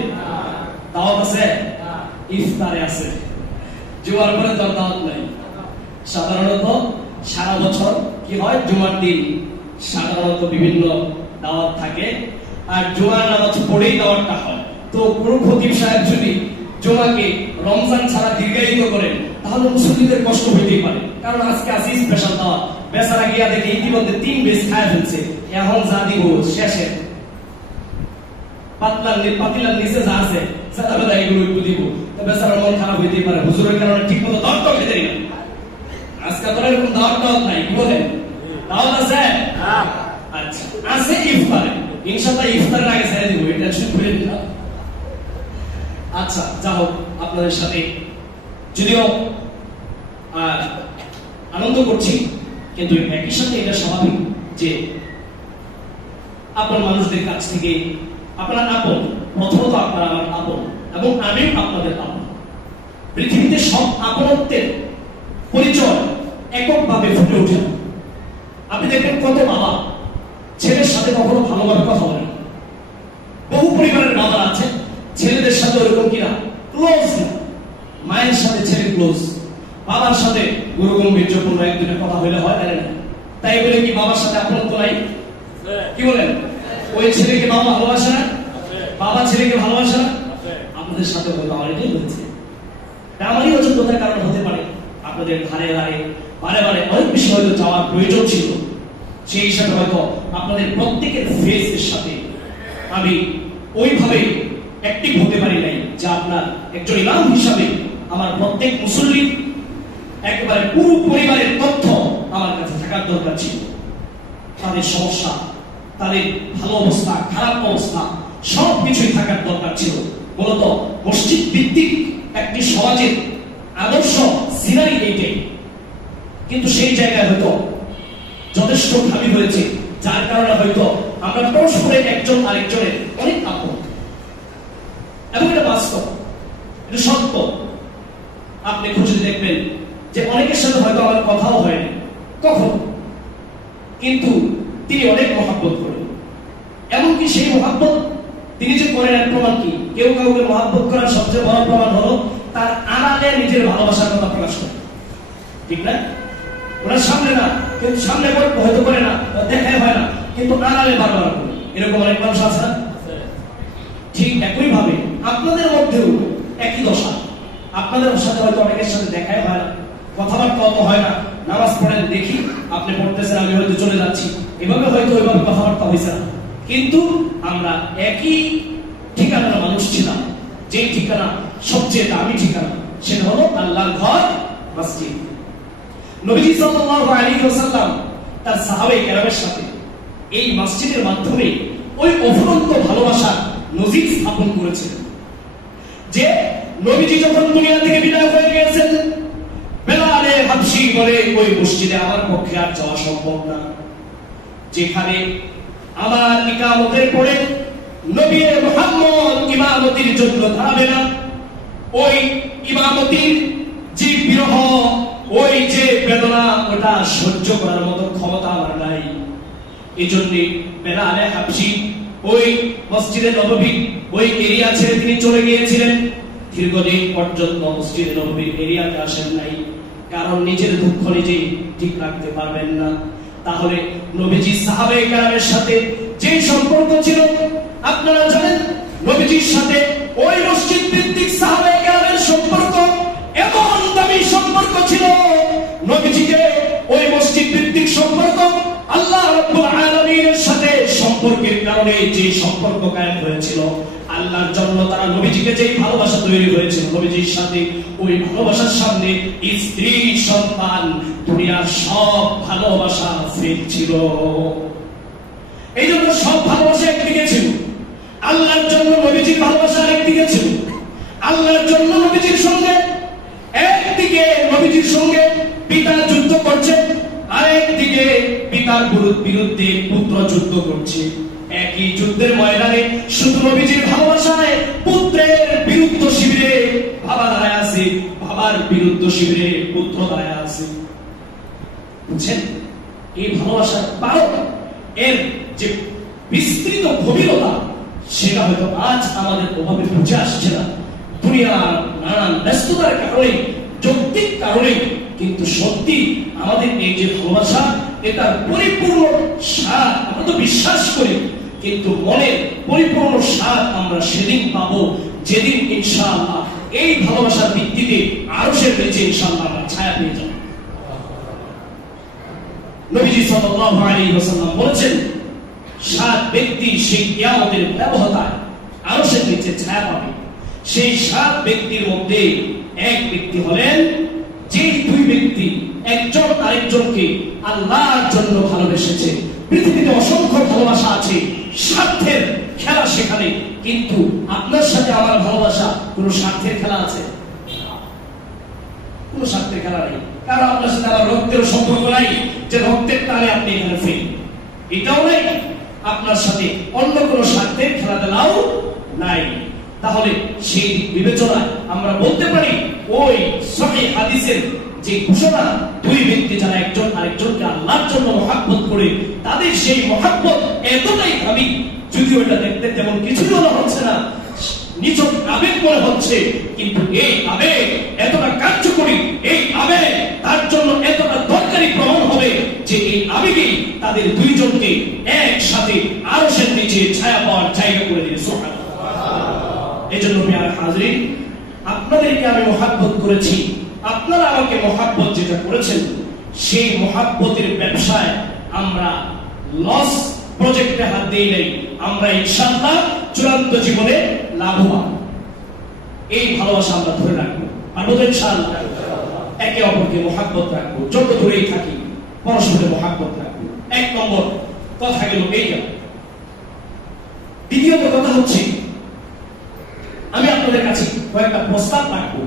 দাওয়াত আছে? ইফতারে আছে। জুমার পরে তো দাওয়াত নাই। সাধারণত সারা বছর কি হয়, জুমার দিন সাধারণত বিভিন্ন দাওয়াত থাকে, আর জুমার নামাজ পড়েই দাওয়াতটা হয়। তো কোনো খতিব সাহেব যদি জুমাকে রমজান ছাড়া দীর্ঘায়িত করেন তাহলে মুসলিমদের কষ্ট হইতেই পারে, কারণ আজকে আসি স্পেশাল দাওয়াত। বেচারা গিয়া দেখে ইতিমধ্যে 3 বেশ খায় ফেলছে, এখন যা দিব শেষে পাতিলার নিচে যা আছে সাদা এগুলো একটু দিব, তো বেচারার মন খারাপ হইতেই পারে, হুজুরের কারণে ঠিক মতো দাওয়াত খেতে দেয় না। আজকে তো এরকম দাওয়াত নাই, কি বলেন? দাওয়াত আছে? আচ্ছা, আছে ইফতারে, ইনশাআল্লাহ ইফতারের আগে ছেড়ে দিব, এটা টেনশন করেন না। আচ্ছা, যা হোক, আপনাদের সাথে যদিও আনন্দ করছি, কিন্তু একই সাথে এটা স্বাভাবিক যে আপনার মানুষদের কাছ থেকে আপনারা আপন, প্রথমত আপনারা আমার আপন এবং আমি আপনাদের আপন। পৃথিবীতে সব আপনত্বের পরিচয় এককভাবে ফুটে ওঠে। আপনি দেখবেন কত বাবা ছেলের সাথে কখনো ভালোভাবে কথা বলেন। বহু পরিবারের বাবা আছে ছেলেদের সাথে ওরকম কিনা ক্লোজ না। মায়ের সাথে ছেলে ক্লোজ, বাবার সাথে গুরুগম্ভীর্যপূর্ণ একদিনের কথা হইলে হয় না। তাই বলে কি বাবার সাথে আপনত্ব নাই? কি বলেন? ওই ছেলেকে বাবা ভালোবাসে না, বাবা ছেলেকে ভালোবাসে না। আপনাদের সাথে হয়তো আমার এটাই হয়েছে। আমারই অযোগ্যতার কারণ হতে পারে, আপনাদের ধারে ধারে বারে বারে অনেক বেশি হয়তো যাওয়ার প্রয়োজন ছিল। সেই হিসাবে হয়তো আপনাদের প্রত্যেকের ফেসের সাথে আমি ওইভাবে অ্যাক্টিভ হতে পারি নাই, যা আপনার একজন ইমাম হিসাবে আমার প্রত্যেক মুসল্লি একেবারে পুরো পরিবারের তথ্য আমার কাছে থাকার দরকার ছিল। তাদের সমস্যা, তাদের ভালো অবস্থা, খারাপ অবস্থা সবকিছুই থাকার দরকার ছিল। মূলত মসজিদ ভিত্তিক একটি সমাজের আদর্শ সিনারি এইটাই, কিন্তু সেই জায়গায় হয়তো যথেষ্ট খামি হয়েছে, যার কারণে হয়তো আমরা পরস্পরের একজন আরেকজনের অনেক আপন। এবং এটা বাস্তব, এটা সত্য। আপনি খুঁজে দেখবেন যে অনেকের সাথে হয়তো আমার কথাও হয়নি কখন, কিন্তু তিনি অনেক মহাব্বত করেন। এমনকি সেই মহাব্বত তিনি যে করেন এর প্রমাণ কি? কেউ কাউকে মহাব্বত করার সবচেয়ে বড় প্রমাণ হলো তার আড়ালে নিজের ভালোবাসার কথা প্রকাশ করে, ঠিক না? ওনার সামনে না, কিন্তু সামনে হয়তো করে না, দেখাই হয় না, কিন্তু আড়ালে বারবার করে। এরকম অনেক মানুষ আছে না? ঠিক একই ভাবে আপনাদের মধ্যেও একই দশা। আপনাদের সাথে হয়তো অনেকের সাথে দেখাই হয় না, কথাবার্তা অত হয় না, নামাজ পড়েন দেখি আপনি পড়তেছেন, আমি হয়তো চলে যাচ্ছি, এভাবে হয়তো ওইভাবে কথাবার্তা হয়েছে না, কিন্তু আমরা একই ঠিকানার মানুষ ছিলাম। যে ঠিকানা সবচেয়ে দামি ঠিকানা, সেটা হলো আল্লাহর ঘর, মসজিদ। নবীজি সাল্লাল্লাহু আলাইহি ওয়াসাল্লাম তার সাহাবায়ে কেরামের সাথে এই মসজিদের মাধ্যমে ওই অফুরন্ত ভালোবাসার নজির স্থাপন করেছিলেন। যে নবীজি যখন দুনিয়া থেকে বিদায় হয়ে গেছেন, বেলালে হাবশী বলে ওই মসজিদে আমার পক্ষে আর যাওয়া সম্ভব না, যেখানে আমার ইকামতের পরে নবী মুহাম্মদ ইমামতির জন্য দাঁড়াবে না। ওই ইমামতির যে বিরহ, ওই যে বেদনা, ওটা সহ্য করার মতো ক্ষমতা আমার নাই। এই জন্য বেলালে হাবশী ওই মসজিদে নববী ওই এরিয়া ছেড়ে তিনি চলে গিয়েছিলেন। দীর্ঘদিন পর্যন্ত মসজিদে নববীর এরিয়াতে আসেন নাই, কারণ নিজের দুঃখ নিজেই ঠিক রাখতে পারবেন না। তাহলে নবীজি সাহাবায়ে কেরামের সাথে যে সম্পর্ক ছিল, আপনারা জানেন নবীজির সাথে ওই মসজিদ ভিত্তিক সাহাবায়ে কেরামের সম্পর্ক এমন দামি সম্পর্ক ছিল। নবীজিকে ওই মসজিদ ভিত্তিক সম্পর্ক আল্লাহ রাব্বুল আলামিনের সাথে সম্পর্কের কারণে যে সম্পর্ক কায়েম হয়েছিল, আল্লাহর জন্য তারা নবীজিকে যে ভালোবাসা তৈরি হয়েছিল নবীজির সাথে, ওই ভালোবাসার সামনে স্ত্রী, সন্তান, দুনিয়ার সব ভালোবাসা ফেল ছিল। এই জন্য সব ভালোবাসা একদিকে ছিল, আল্লাহর জন্য নবীজির ভালোবাসা আরেকদিকে ছিল। আল্লাহর জন্য নবীজির সঙ্গে একদিকে নবীজির সঙ্গে পিতা যুদ্ধ করছে, পিতার বিরুদ্ধে পুত্র যুদ্ধ করছে, একই যুদ্ধের ময়দানে শুধু নবীজির ভালোবাসায় পুত্রের বিরুদ্ধ শিবিরে বাবা দাঁড়ায় আছে, বাবার বিরুদ্ধ শিবিরে পুত্র দাঁড়ায় আছে। বুঝছেন এই ভালোবাসার কারণ, এর যে বিস্তৃত গভীরতা, সেটা হয়তো আজ আমাদের প্রভাবে বুঝে আসছে না, দুনিয়ার নানান ব্যস্ততার কারণে, যৌক্তিক কারণে। কিন্তু সত্যি আমাদের এই যে ভালোবাসা, এটার পরিপূর্ণ স্বাদ আমরা তো বিশ্বাস করি, কিন্তু মনের পরিপূর্ণ স্বাদ আমরা সেদিন পাবো যেদিন ইনশাআল্লাহ এই ভালোবাসার ভিত্তিতে আরশের নিচে ইনশাআল্লাহ আমরা ছায়া পেয়ে যাব। নবীজি সাল্লাল্লাহু আলাইহি ওয়াসাল্লাম বলেছেন, 7 ব্যক্তি সেই কিয়ামতের ভয়াবহতায় আরশের নিচে ছায়া পাবে। সেই 7 ব্যক্তির মধ্যে এক ব্যক্তি হলেন যে 2 ব্যক্তি একজন আরেকজনকে আল্লাহর জন্য ভালোবেসেছে। পৃথিবীতে অসংখ্য ভালোবাসা আছে, স্বার্থের খেলা সেখানে, কিন্তু আপনার সাথে আমার ভালোবাসা কোনো স্বার্থের খেলা আছে? কোনো স্বার্থের খেলা নেই। কারণ আপনার সাথে আমার রক্তের সম্পর্ক নাই যে রক্তের টানে আপনি এখানে ফেল, এটাও নাই। আপনার সাথে অন্য কোনো স্বার্থের খেলাধুলাও নাই। তাহলে সেই বিবেচনায় আমরা বলতে পারি, ওই সহিহ হাদিসের যে ঘোষণা, 2 ব্যক্তি যারা একজন আরেকজনকে আল্লাহর জন্য মহব্বত করে, তাদের সেই মহব্বত এতটাই দামি, যদিও এটা দেখতে তেমন কিছুই মনে হচ্ছে না, নিছক আবেগ মনে হচ্ছে, কিন্তু এই আবেগ এতটা কার্যকরী, এই আবেগ তার জন্য এতটা দরকারি প্রমাণ হবে যে এই আবেগই তাদের 2 জনকে একসাথে আরশের নিচে ছায়া পাওয়ার জায়গা করে দিবে। সুবহানাল্লাহ। এজন্য প্রিয় হাজরিন, আপনাদেরকে আমি মহব্বত করেছি, আপনারা আমাকে মহব্বত যেটা করেছেন, সেই মহব্বতের ব্যবসায় আমরা লস প্রজেক্টে হাত দিই নাই, আমরা ইনশাআল্লাহ চূড়ান্ত জীবনে লাভবান। এই ভালোবাসা আমরা ধরে রাখবো, পারবো তো ইনশাআল্লাহ? একে অপরকে মহব্বত রাখবো, যত দূরেই থাকি পরস্পরের মহব্বত রাখবো। 1 নম্বর কথা গেল এইটা। দ্বিতীয়ত কথা হচ্ছে, আমি আপনাদের কাছে কয়েকটা প্রস্তাব রাখবো,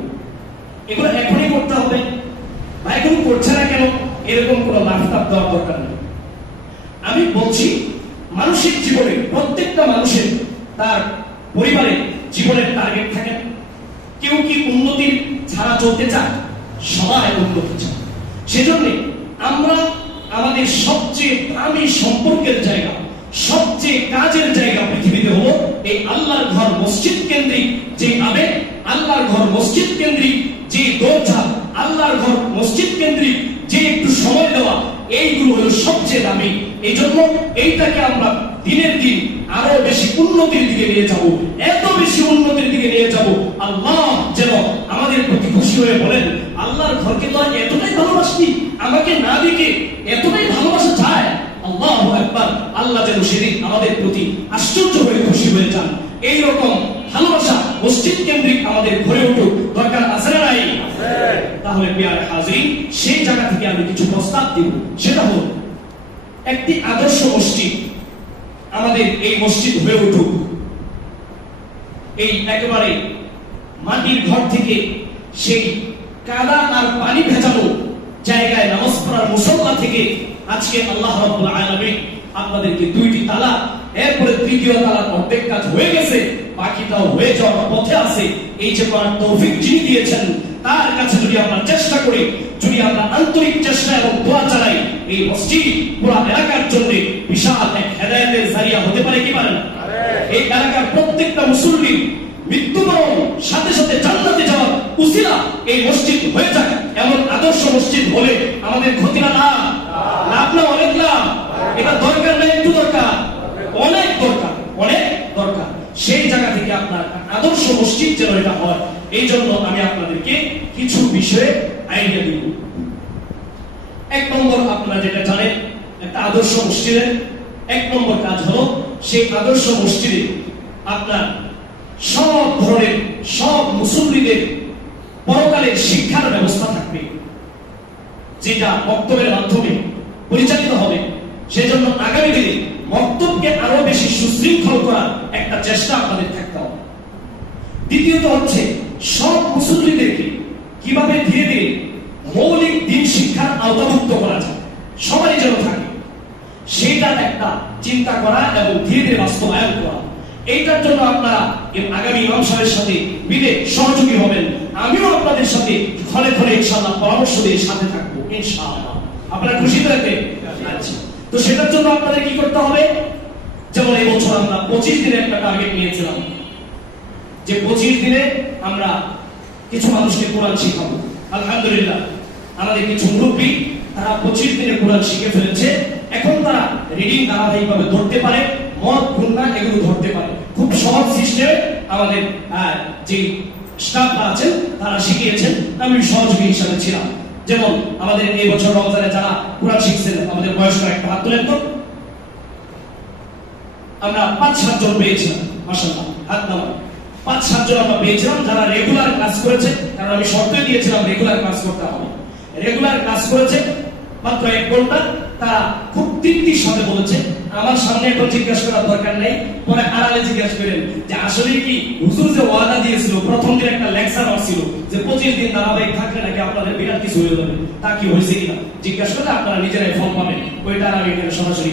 এগুলো এখনই করতে হবে বা এখন করছে না কেন, এরকম কোনো লাফতাপ দেওয়ার দরকার নেই। আমি বলছি, মানুষের জীবনে প্রত্যেকটা মানুষের তার পরিবারের জীবনের টার্গেট থাকে। কেউ কি উন্নতির ছাড়া চলতে চায়? সবাই উন্নতি চায়। সেজন্য আমরা আমাদের সবচেয়ে দামি সম্পর্কের জায়গা, সবচেয়ে কাজের জায়গা পৃথিবীতে হলো এই আল্লাহর ঘর মসজিদ কেন্দ্রিক যে আবেগ, আল্লাহর ঘর মসজিদ কেন্দ্রিক যে দৌড়ঝাঁপ, আল্লাহর ঘর মসজিদ কেন্দ্রিক যে একটু সময় দেওয়া, এইগুলো হলো সবচেয়ে দামি। এই জন্য এইটাকে আমরা দিনের দিন আরো বেশি উন্নতির দিকে নিয়ে যাব, এত বেশি উন্নতির দিকে নিয়ে যাব, আল্লাহ যেন আমাদের প্রতি খুশি হয়ে বলেন, আল্লাহর ঘরকে তো এতটাই ভালোবাসি, আমাকে না দেখে এতটাই ভালোবাসা চায়। আল্লাহু আকবার। আল্লাহ যেন সেদিন আমাদের প্রতি আশ্চর্য হয়ে খুশি হয়ে যান। এইরকম ভালোবাসা মসজিদ কেন্দ্রিক আমাদের ঘরে উঠুক, দরকার আছে না নাই? তাহলে প্রিয় হাজরিন, সেই জায়গা থেকে আমি কিছু প্রস্তাব দিব। সেটা হলো, একটি আদর্শ মসজিদ আমাদের এই মসজিদ হয়ে উঠুক। এই একেবারে মাটির ঘর থেকে সেই কাদা আর পানি ভেজানো জায়গায় নামাজ পড়ার মুসল্লা থেকে আজকে আল্লাহ রাব্বুল আলামিন আপনাদেরকে 2টি তালা, এরপরে 3য় তালার অর্ধেক কাজ হয়ে গেছে, বাকিটাও হয়ে যাওয়ার পথে আছে। এই যে করার তৌফিক যিনি দিয়েছেন, তার কাছে যদি আমরা চেষ্টা করি, যদি আমরা আন্তরিক চেষ্টা এবং দোয়া চালাই, এই মসজিদ পুরো এলাকার জন্য বিশাল এক হেদায়েতের জারিয়া হতে পারে কি পারে না? এই এলাকার প্রত্যেকটা মুসল্লির মৃত্যুবরণ সাথে সাথে জান্নাতে যাওয়ার উসিলা এই মসজিদ হয়ে যায়। এমন আদর্শ মসজিদ হলে আমাদের ক্ষতি না, লাভ না, অনেক লাভ। এটা দরকার না, একটু দরকার, অনেক দরকার, অনেক দরকার। সেই জায়গা থেকে আপনার আদর্শ মসজিদ যেন এটা হয়, এই জন্য আমি আপনাদেরকে কিছু বিষয়ে আইডিয়া দিব। 1 নম্বর, আপনারা যেটা জানেন, একটা আদর্শ মসজিদের 1 নম্বর কাজ হলো, সেই আদর্শ মসজিদে আপনার সব ধরনের সব মুসল্লিদের পরকালের শিক্ষার ব্যবস্থা থাকবে, যেটা বক্তব্যের মাধ্যমে পরিচালিত হবে। সেজন্য আগামী দিনে বক্তব্যকে আরো বেশি সুশৃঙ্খল করার একটা চেষ্টা আপনাদের থাকতে হবে। দ্বিতীয়ত হচ্ছে, সব মুসল্লিদেরকে কিভাবে ধীরে ধীরে মৌলিক দিন শিক্ষার আওতাভুক্ত করা যায়, সবাই যেন থাকে। বিরাট একটা চিন্তা করা এবং ধীরে ধীরে বাস্তবায়ন করা। এইটার জন্য আপনারা আগামী ইমাম সাহেবের সাথে মিলে সহযোগী হবেন। আমিও আপনাদের সাথে ঘরে ঘরে ইনশাআল্লাহ পরামর্শ দিয়ে সাথে থাকবো ইনশাআল্লাহ। আপনারা খুশি তো এতে? আচ্ছা, তো সেটার জন্য আপনাদের কি করতে হবে? যেমন এই বছর আমরা 25 দিনের একটা টার্গেট নিয়েছিলাম যে 25 দিনে আমরা কিছু মানুষকে কোরআন শিখাবো। আলহামদুলিল্লাহ আমাদের কিছু মুরব্বী তারা 25 দিনে কোরআন শিখে ফেলেছে। এখন তারা রিডিং ধারাবাহিকভাবে ধরতে পারে, মদ গুণনা এগুলো ধরতে পারে। খুব সহজ সিস্টেমে আমাদের যে স্টাফ আছেন তারা শিখিয়েছেন, আমি সহযোগী হিসাবে ছিলাম। যেমন আমাদের এই বছর রমজানে যারা কোরআন শিখছেন আমাদের বয়স্ক একটা হাত তুলেন তো। আমরা 5-7 জন পেয়েছিলাম, মাশাআল্লাহ হাত নামান। 5-7 জন আমরা পেয়েছিলাম যারা রেগুলার ক্লাস করেছে, কারণ আমি শর্ত দিয়েছিলাম রেগুলার ক্লাস করতে হবে। রেগুলার ক্লাস করেছে মাত্র 1 ঘন্টা। তারা খুব তৃপ্তির সাথে বলেছে। আমার সামনে এখন জিজ্ঞাসা করার দরকার নাই, পরে আড়ালে জিজ্ঞাসা করেন যে আসলে কি হুজুর যে ওয়াদা দিয়েছিল প্রথম দিন একটা লেকচার আসছিল যে 25 দিন ধারাবাহিক থাকলে নাকি আপনাদের বিরাট কিছু হয়ে যাবে, তা কি হয়েছে কিনা জিজ্ঞাসা করলে আপনারা নিজেরাই ফল পাবেন। ওইটা আমি এখানে সরাসরি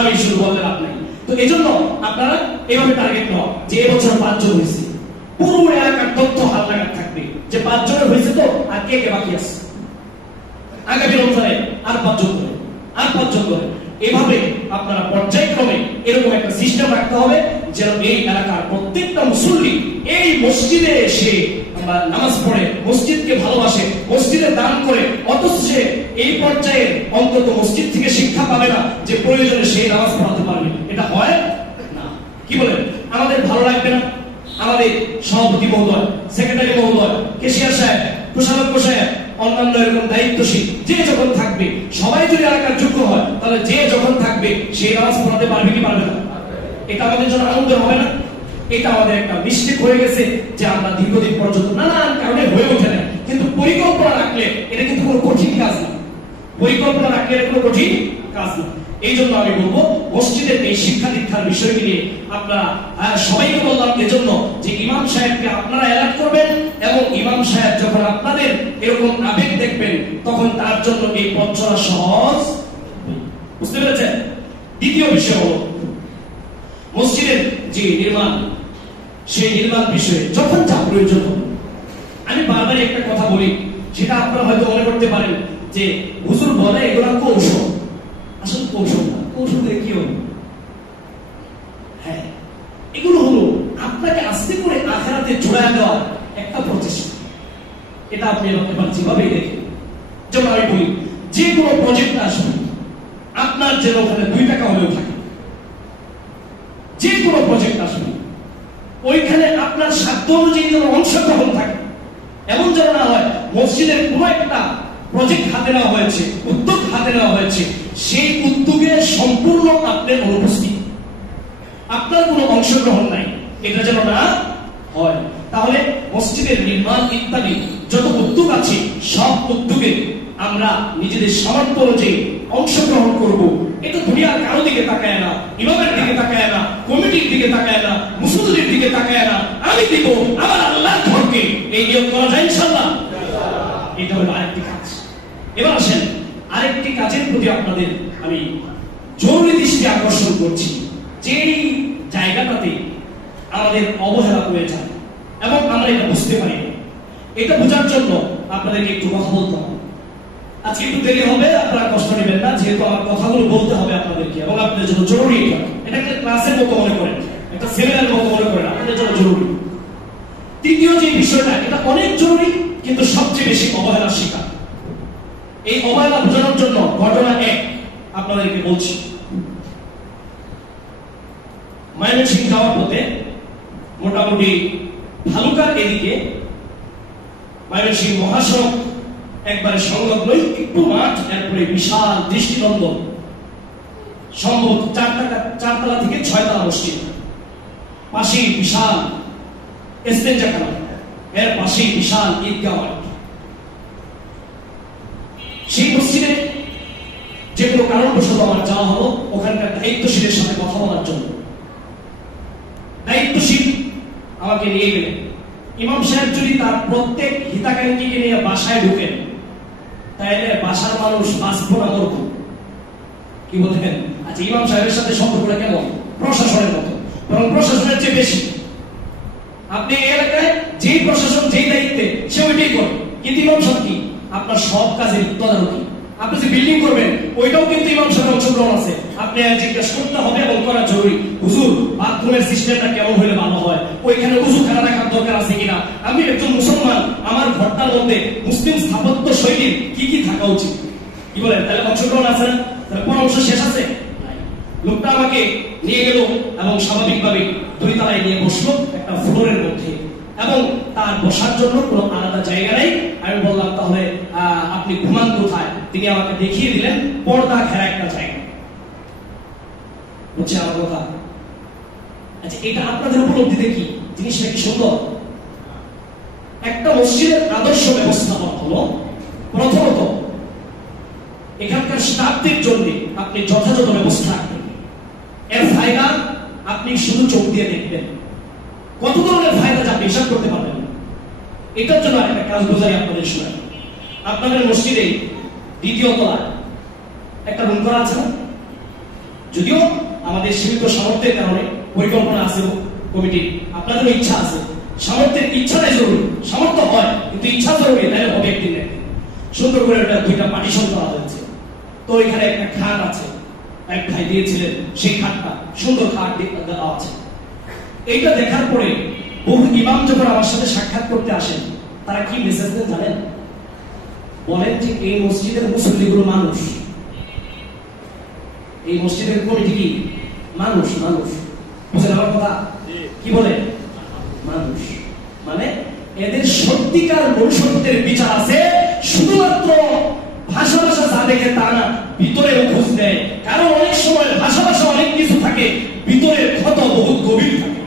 আমি শুরু বলতে আপনার। তো এই জন্য আপনারা এইভাবে টার্গেট নেওয়া যে এবছর 5 জন হয়েছে, পুরো এলাকার তথ্য হালনাগাদ থাকবে যে 5 জনের হয়েছে তো আর কে কে বাকি আছে। আগামী রমজানে আর 5 জন করে, আর 5 জন করে, এভাবে আপনারা পর্যায়ক্রমে এরকম একটা সিস্টেম রাখতে হবে যেন এই এলাকার প্রত্যেকটা মুসল্লি এই মসজিদে এসে নামাজ পড়ে, মসজিদকে ভালোবাসে, মসজিদে দান করে, অথচ সে এই পর্যায়ে অন্তত মসজিদ থেকে শিক্ষা পাবে না যে প্রয়োজনে সেই নামাজ পড়াতে পারবে। এটা হয় না, কি বলেন? আমাদের ভালো লাগবে না? আমাদের সভাপতি মহোদয়, সেক্রেটারি মহোদয়, কেশিয়ার সাহেব, প্রশাসক সাহেব, অন্যান্য এরকম দায়িত্বশীল যে যখন থাকবে, সবাই যদি এলাকার যোগ্য হয় তাহলে যে যখন থাকবে সেই নামাজ পড়াতে পারবে কি পারবে না? এটা আমাদের জন্য আনন্দের হবে না? এটা আমাদের একটা মিস্টেক হয়ে গেছে যে আমরা দীর্ঘদিন পর্যন্ত নানান কারণে হয়ে ওঠে না। কিন্তু পরিকল্পনা রাখলে এটা কিন্তু কোনো কঠিন কাজ না। পরিকল্পনা রাখলে এটা কোনো কঠিন কাজ না। এই জন্য আমি বলবো মসজিদের এই শিক্ষা দীক্ষার বিষয়টি নিয়ে আপনারা সবাইকে বললাম এজন্য যে ইমাম সাহেবকে আপনারা অ্যালার্ট করবেন এবং ইমাম সাহেব যখন আপনাদের এরকম আবেগ দেখবেন তখন তার জন্য এই পথ চলা সহজ। বুঝতে পেরেছেন? দ্বিতীয় বিষয় হলো মসজিদের যে নির্মাণ, সেই নির্মাণ বিষয়ে যখন যা প্রয়োজন হবে। আমি বারবার একটা কথা বলি, সেটা আপনারা হয়তো মনে করতে পারেন যে হুজুর বলে এগুলো কৌশল। আসলে কৌশল না, কৌশল দিয়ে কি হবে? হ্যাঁ, এগুলো হলো আপনাকে আস্তে করে আখিরাতে জোড়া দেওয়ার একটা প্রচেষ্টা। এটা আপনি এবার যেভাবেই দেখেন, যেমন আমি বলি যে কোনো প্রজেক্ট আসবে আপনার যেন ওখানে 2 টাকা হলেও থাকে, যে কোনো প্রজেক্ট আসবে ওইখানে আপনার সাধ্য অনুযায়ী যেন অংশগ্রহণ থাকে। এমন যেন না হয় মসজিদের কোনো একটা প্রজেক্ট হাতে নেওয়া হয়েছে, উদ্যোগ হাতে নেওয়া হয়েছে, সেই উদ্যোগে সম্পূর্ণ আপনার অনুপস্থিত, আপনার কোনো অংশগ্রহণ নাই, এটা যেন না হয়। তাহলে মসজিদের নির্মাণ ইত্যাদি যত উদ্যোগ আছে সব উদ্যোগে আমরা নিজেদের সামর্থ্য অনুযায়ী অংশগ্রহণ করব। এটা দুনিয়ার কারো দিকে তাকায় না, ইমামের দিকে তাকায় না, কমিটির দিকে তাকায় না, মুসল্লির দিকে তাকায় না, আমি দিব আমার আল্লাহর ঘরকে। এই নিয়ম করা যায় ইনশাআল্লাহ? এটা হলো আরেকটি কাজ। এবার আসেন আরেকটি কাজের প্রতি আপনাদের আমি জরুরি দৃষ্টি আকর্ষণ করছি। যে জায়গাটাতে আমাদের অবহেলা হয়ে যায় এবং আমরা এটা বুঝতে পারি না, এটা বোঝার জন্য আপনাদেরকে একটু কথা বলতে হবে। আজকে একটু দেরি হবে, আপনারা কষ্ট নেবেন না, যেহেতু আমার কথাগুলো বলতে হবে আপনাদেরকে এবং আপনাদের জন্য জরুরি। এটা একটা ক্লাসের মতো মনে করেন, একটা সেমিনারের মতো মনে করেন, আপনাদের জন্য জরুরি। তৃতীয় যে বিষয়টা, এটা অনেক জরুরি কিন্তু সবচেয়ে বেশি অবহেলার শিকার। এই অবহেলা বোঝানোর জন্য ঘটনা 1 আপনাদেরকে বলছি। ময়মনসিংহ যাওয়ার পথে মোটামুটি ভালুকার এদিকে ময়মনসিংহ মহাসড়ক একবারে সংলগ্নই একটু মাঠ, এরপরে বিশাল দৃষ্টিনন্দন সম্ভবত 4 তলা থেকে 6 তলা মসজিদ, পাশে বিশাল এস্তেঞ্জাখানা, এর পাশে বিশাল ঈদগাহ মাঠ। সেই মসজিদে যে কোনো কারণবশত আমার যাওয়া হলো ওখানকার দায়িত্বশীলের সাথে কথা বলার জন্য। দায়িত্বশীল আমাকে নিয়ে গেলেন। ইমাম সাহেব যদি তার প্রত্যেক হিতাকাঙ্ক্ষীকে নিয়ে বাসায় ঢুকেন তাহলে বাসার মানুষ বাঁচবো না মরবো। কি বলতেন? আচ্ছা, ইমাম সাহেবের সাথে সম্পর্কটা কেমন? প্রশাসনের মতো, বরং প্রশাসনের চেয়ে বেশি। আপনি এই এলাকায় যেই প্রশাসন যেই দায়িত্বে সে ওইটাই করে, কিন্তু ইমাম সাহেব কি আপনার সব কাজের তদারকি। আপনি যে বিল্ডিং করবেন ওইটাও কিন্তু ইমাম সাহেবের অংশগ্রহণ আছে। আপনি জিজ্ঞাসা করতে হবে এবং করা জরুরি, হুজুর বাথরুমের সিস্টেমটা কেমন হলে ভালো হয়, ওইখানে উযুখানা রাখার দরকার আছে কিনা, আমি একজন মুসলমান, আমার ঘরটার মধ্যে মুসলিম স্থাপত্য শৈলীর কি কি থাকা উচিত। কি বলেন? তাহলে অংশগ্রহণ আছে না? তাহলে পরামর্শ শেষ আছে? লোকটা আমাকে নিয়ে গেল এবং স্বাভাবিকভাবে 2 তলায় নিয়ে বসলো একটা ফ্লোরের মধ্যে, এবং তার বসার জন্য কোনো আলাদা জায়গা নেই। আমি বললাম তাহলে আপনি ঘুমান কোথায়? তিনি আমাকে দেখিয়ে দিলেন পর্দা ঘেরা একটা জায়গা। বুঝছে আমার কথা? আচ্ছা, এটা আপনাদের উপলব্ধিতে কি জিনিসটা কি সুন্দর? একটা মসজিদের আদর্শ ব্যবস্থাপনা হলো প্রথমত এখানকার স্টাফদের জন্য আপনি যথাযথ ব্যবস্থা রাখবেন। এর ফায়দা আপনি শুধু চোখ দিয়ে দেখবেন, কত ধরনের ফায়দা আপনি হিসাব করতে পারবেন। এটার জন্য একটা কাজ বোঝাই আপনাদের শোনাই। আপনাদের মসজিদে 2য় তলায় একটা রুম করা আছে না? যদিও আমাদের সীমিত সামর্থ্যের কারণে পরিকল্পনা আছে কমিটির, আপনাদেরও ইচ্ছা আছে, সামর্থ্যের ইচ্ছাটাই জরুরি। সামর্থ্য হয় কিন্তু ইচ্ছা জরুরি, তাহলে হবে একদিন একদিন। সুন্দর করে ওটা 2টা পার্টিশন করা হয়েছে। তো এখানে একটা খাট আছে, এক ভাই দিয়েছিলেন, সেই খাটটা সুন্দর খাট দেওয়া আছে। এইটা দেখার পরে বহু ইমাম যখন আমার সাথে সাক্ষাৎ করতে আসেন, তারা কি মেসেজ দেন জানেন? বলেন যে এই মসজিদের মুসল্লিগুলো মানুষ, এই মসজিদের কমিটি কি মানুষ। মানুষ বুঝলেন আমার কথা? কি বলে? মানুষ মানে এদের সত্যিকার মনুষ্যত্বের বিচার আছে। শুধুমাত্র ভাষা ভাষা যা দেখে তা না, ভিতরের খোঁজ নেয়। কারণ অনেক সময় ভাষা ভাষা অনেক কিছু থাকে, ভিতরের ক্ষত বহুত গভীর থাকে।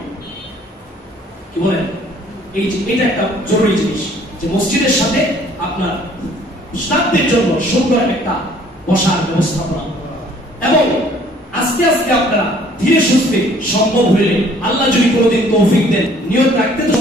কি বলেন? এটা একটা জরুরি জিনিস যে মসজিদের সাথে আপনার স্টাফদের জন্য সুন্দর একটা বসার ব্যবস্থাপনা, এবং আস্তে আস্তে আপনারা ধীরে সুস্থে সম্ভব হইলে আল্লাহ যদি কোনোদিন তৌফিক দেন, নিয়ত রাখতে তো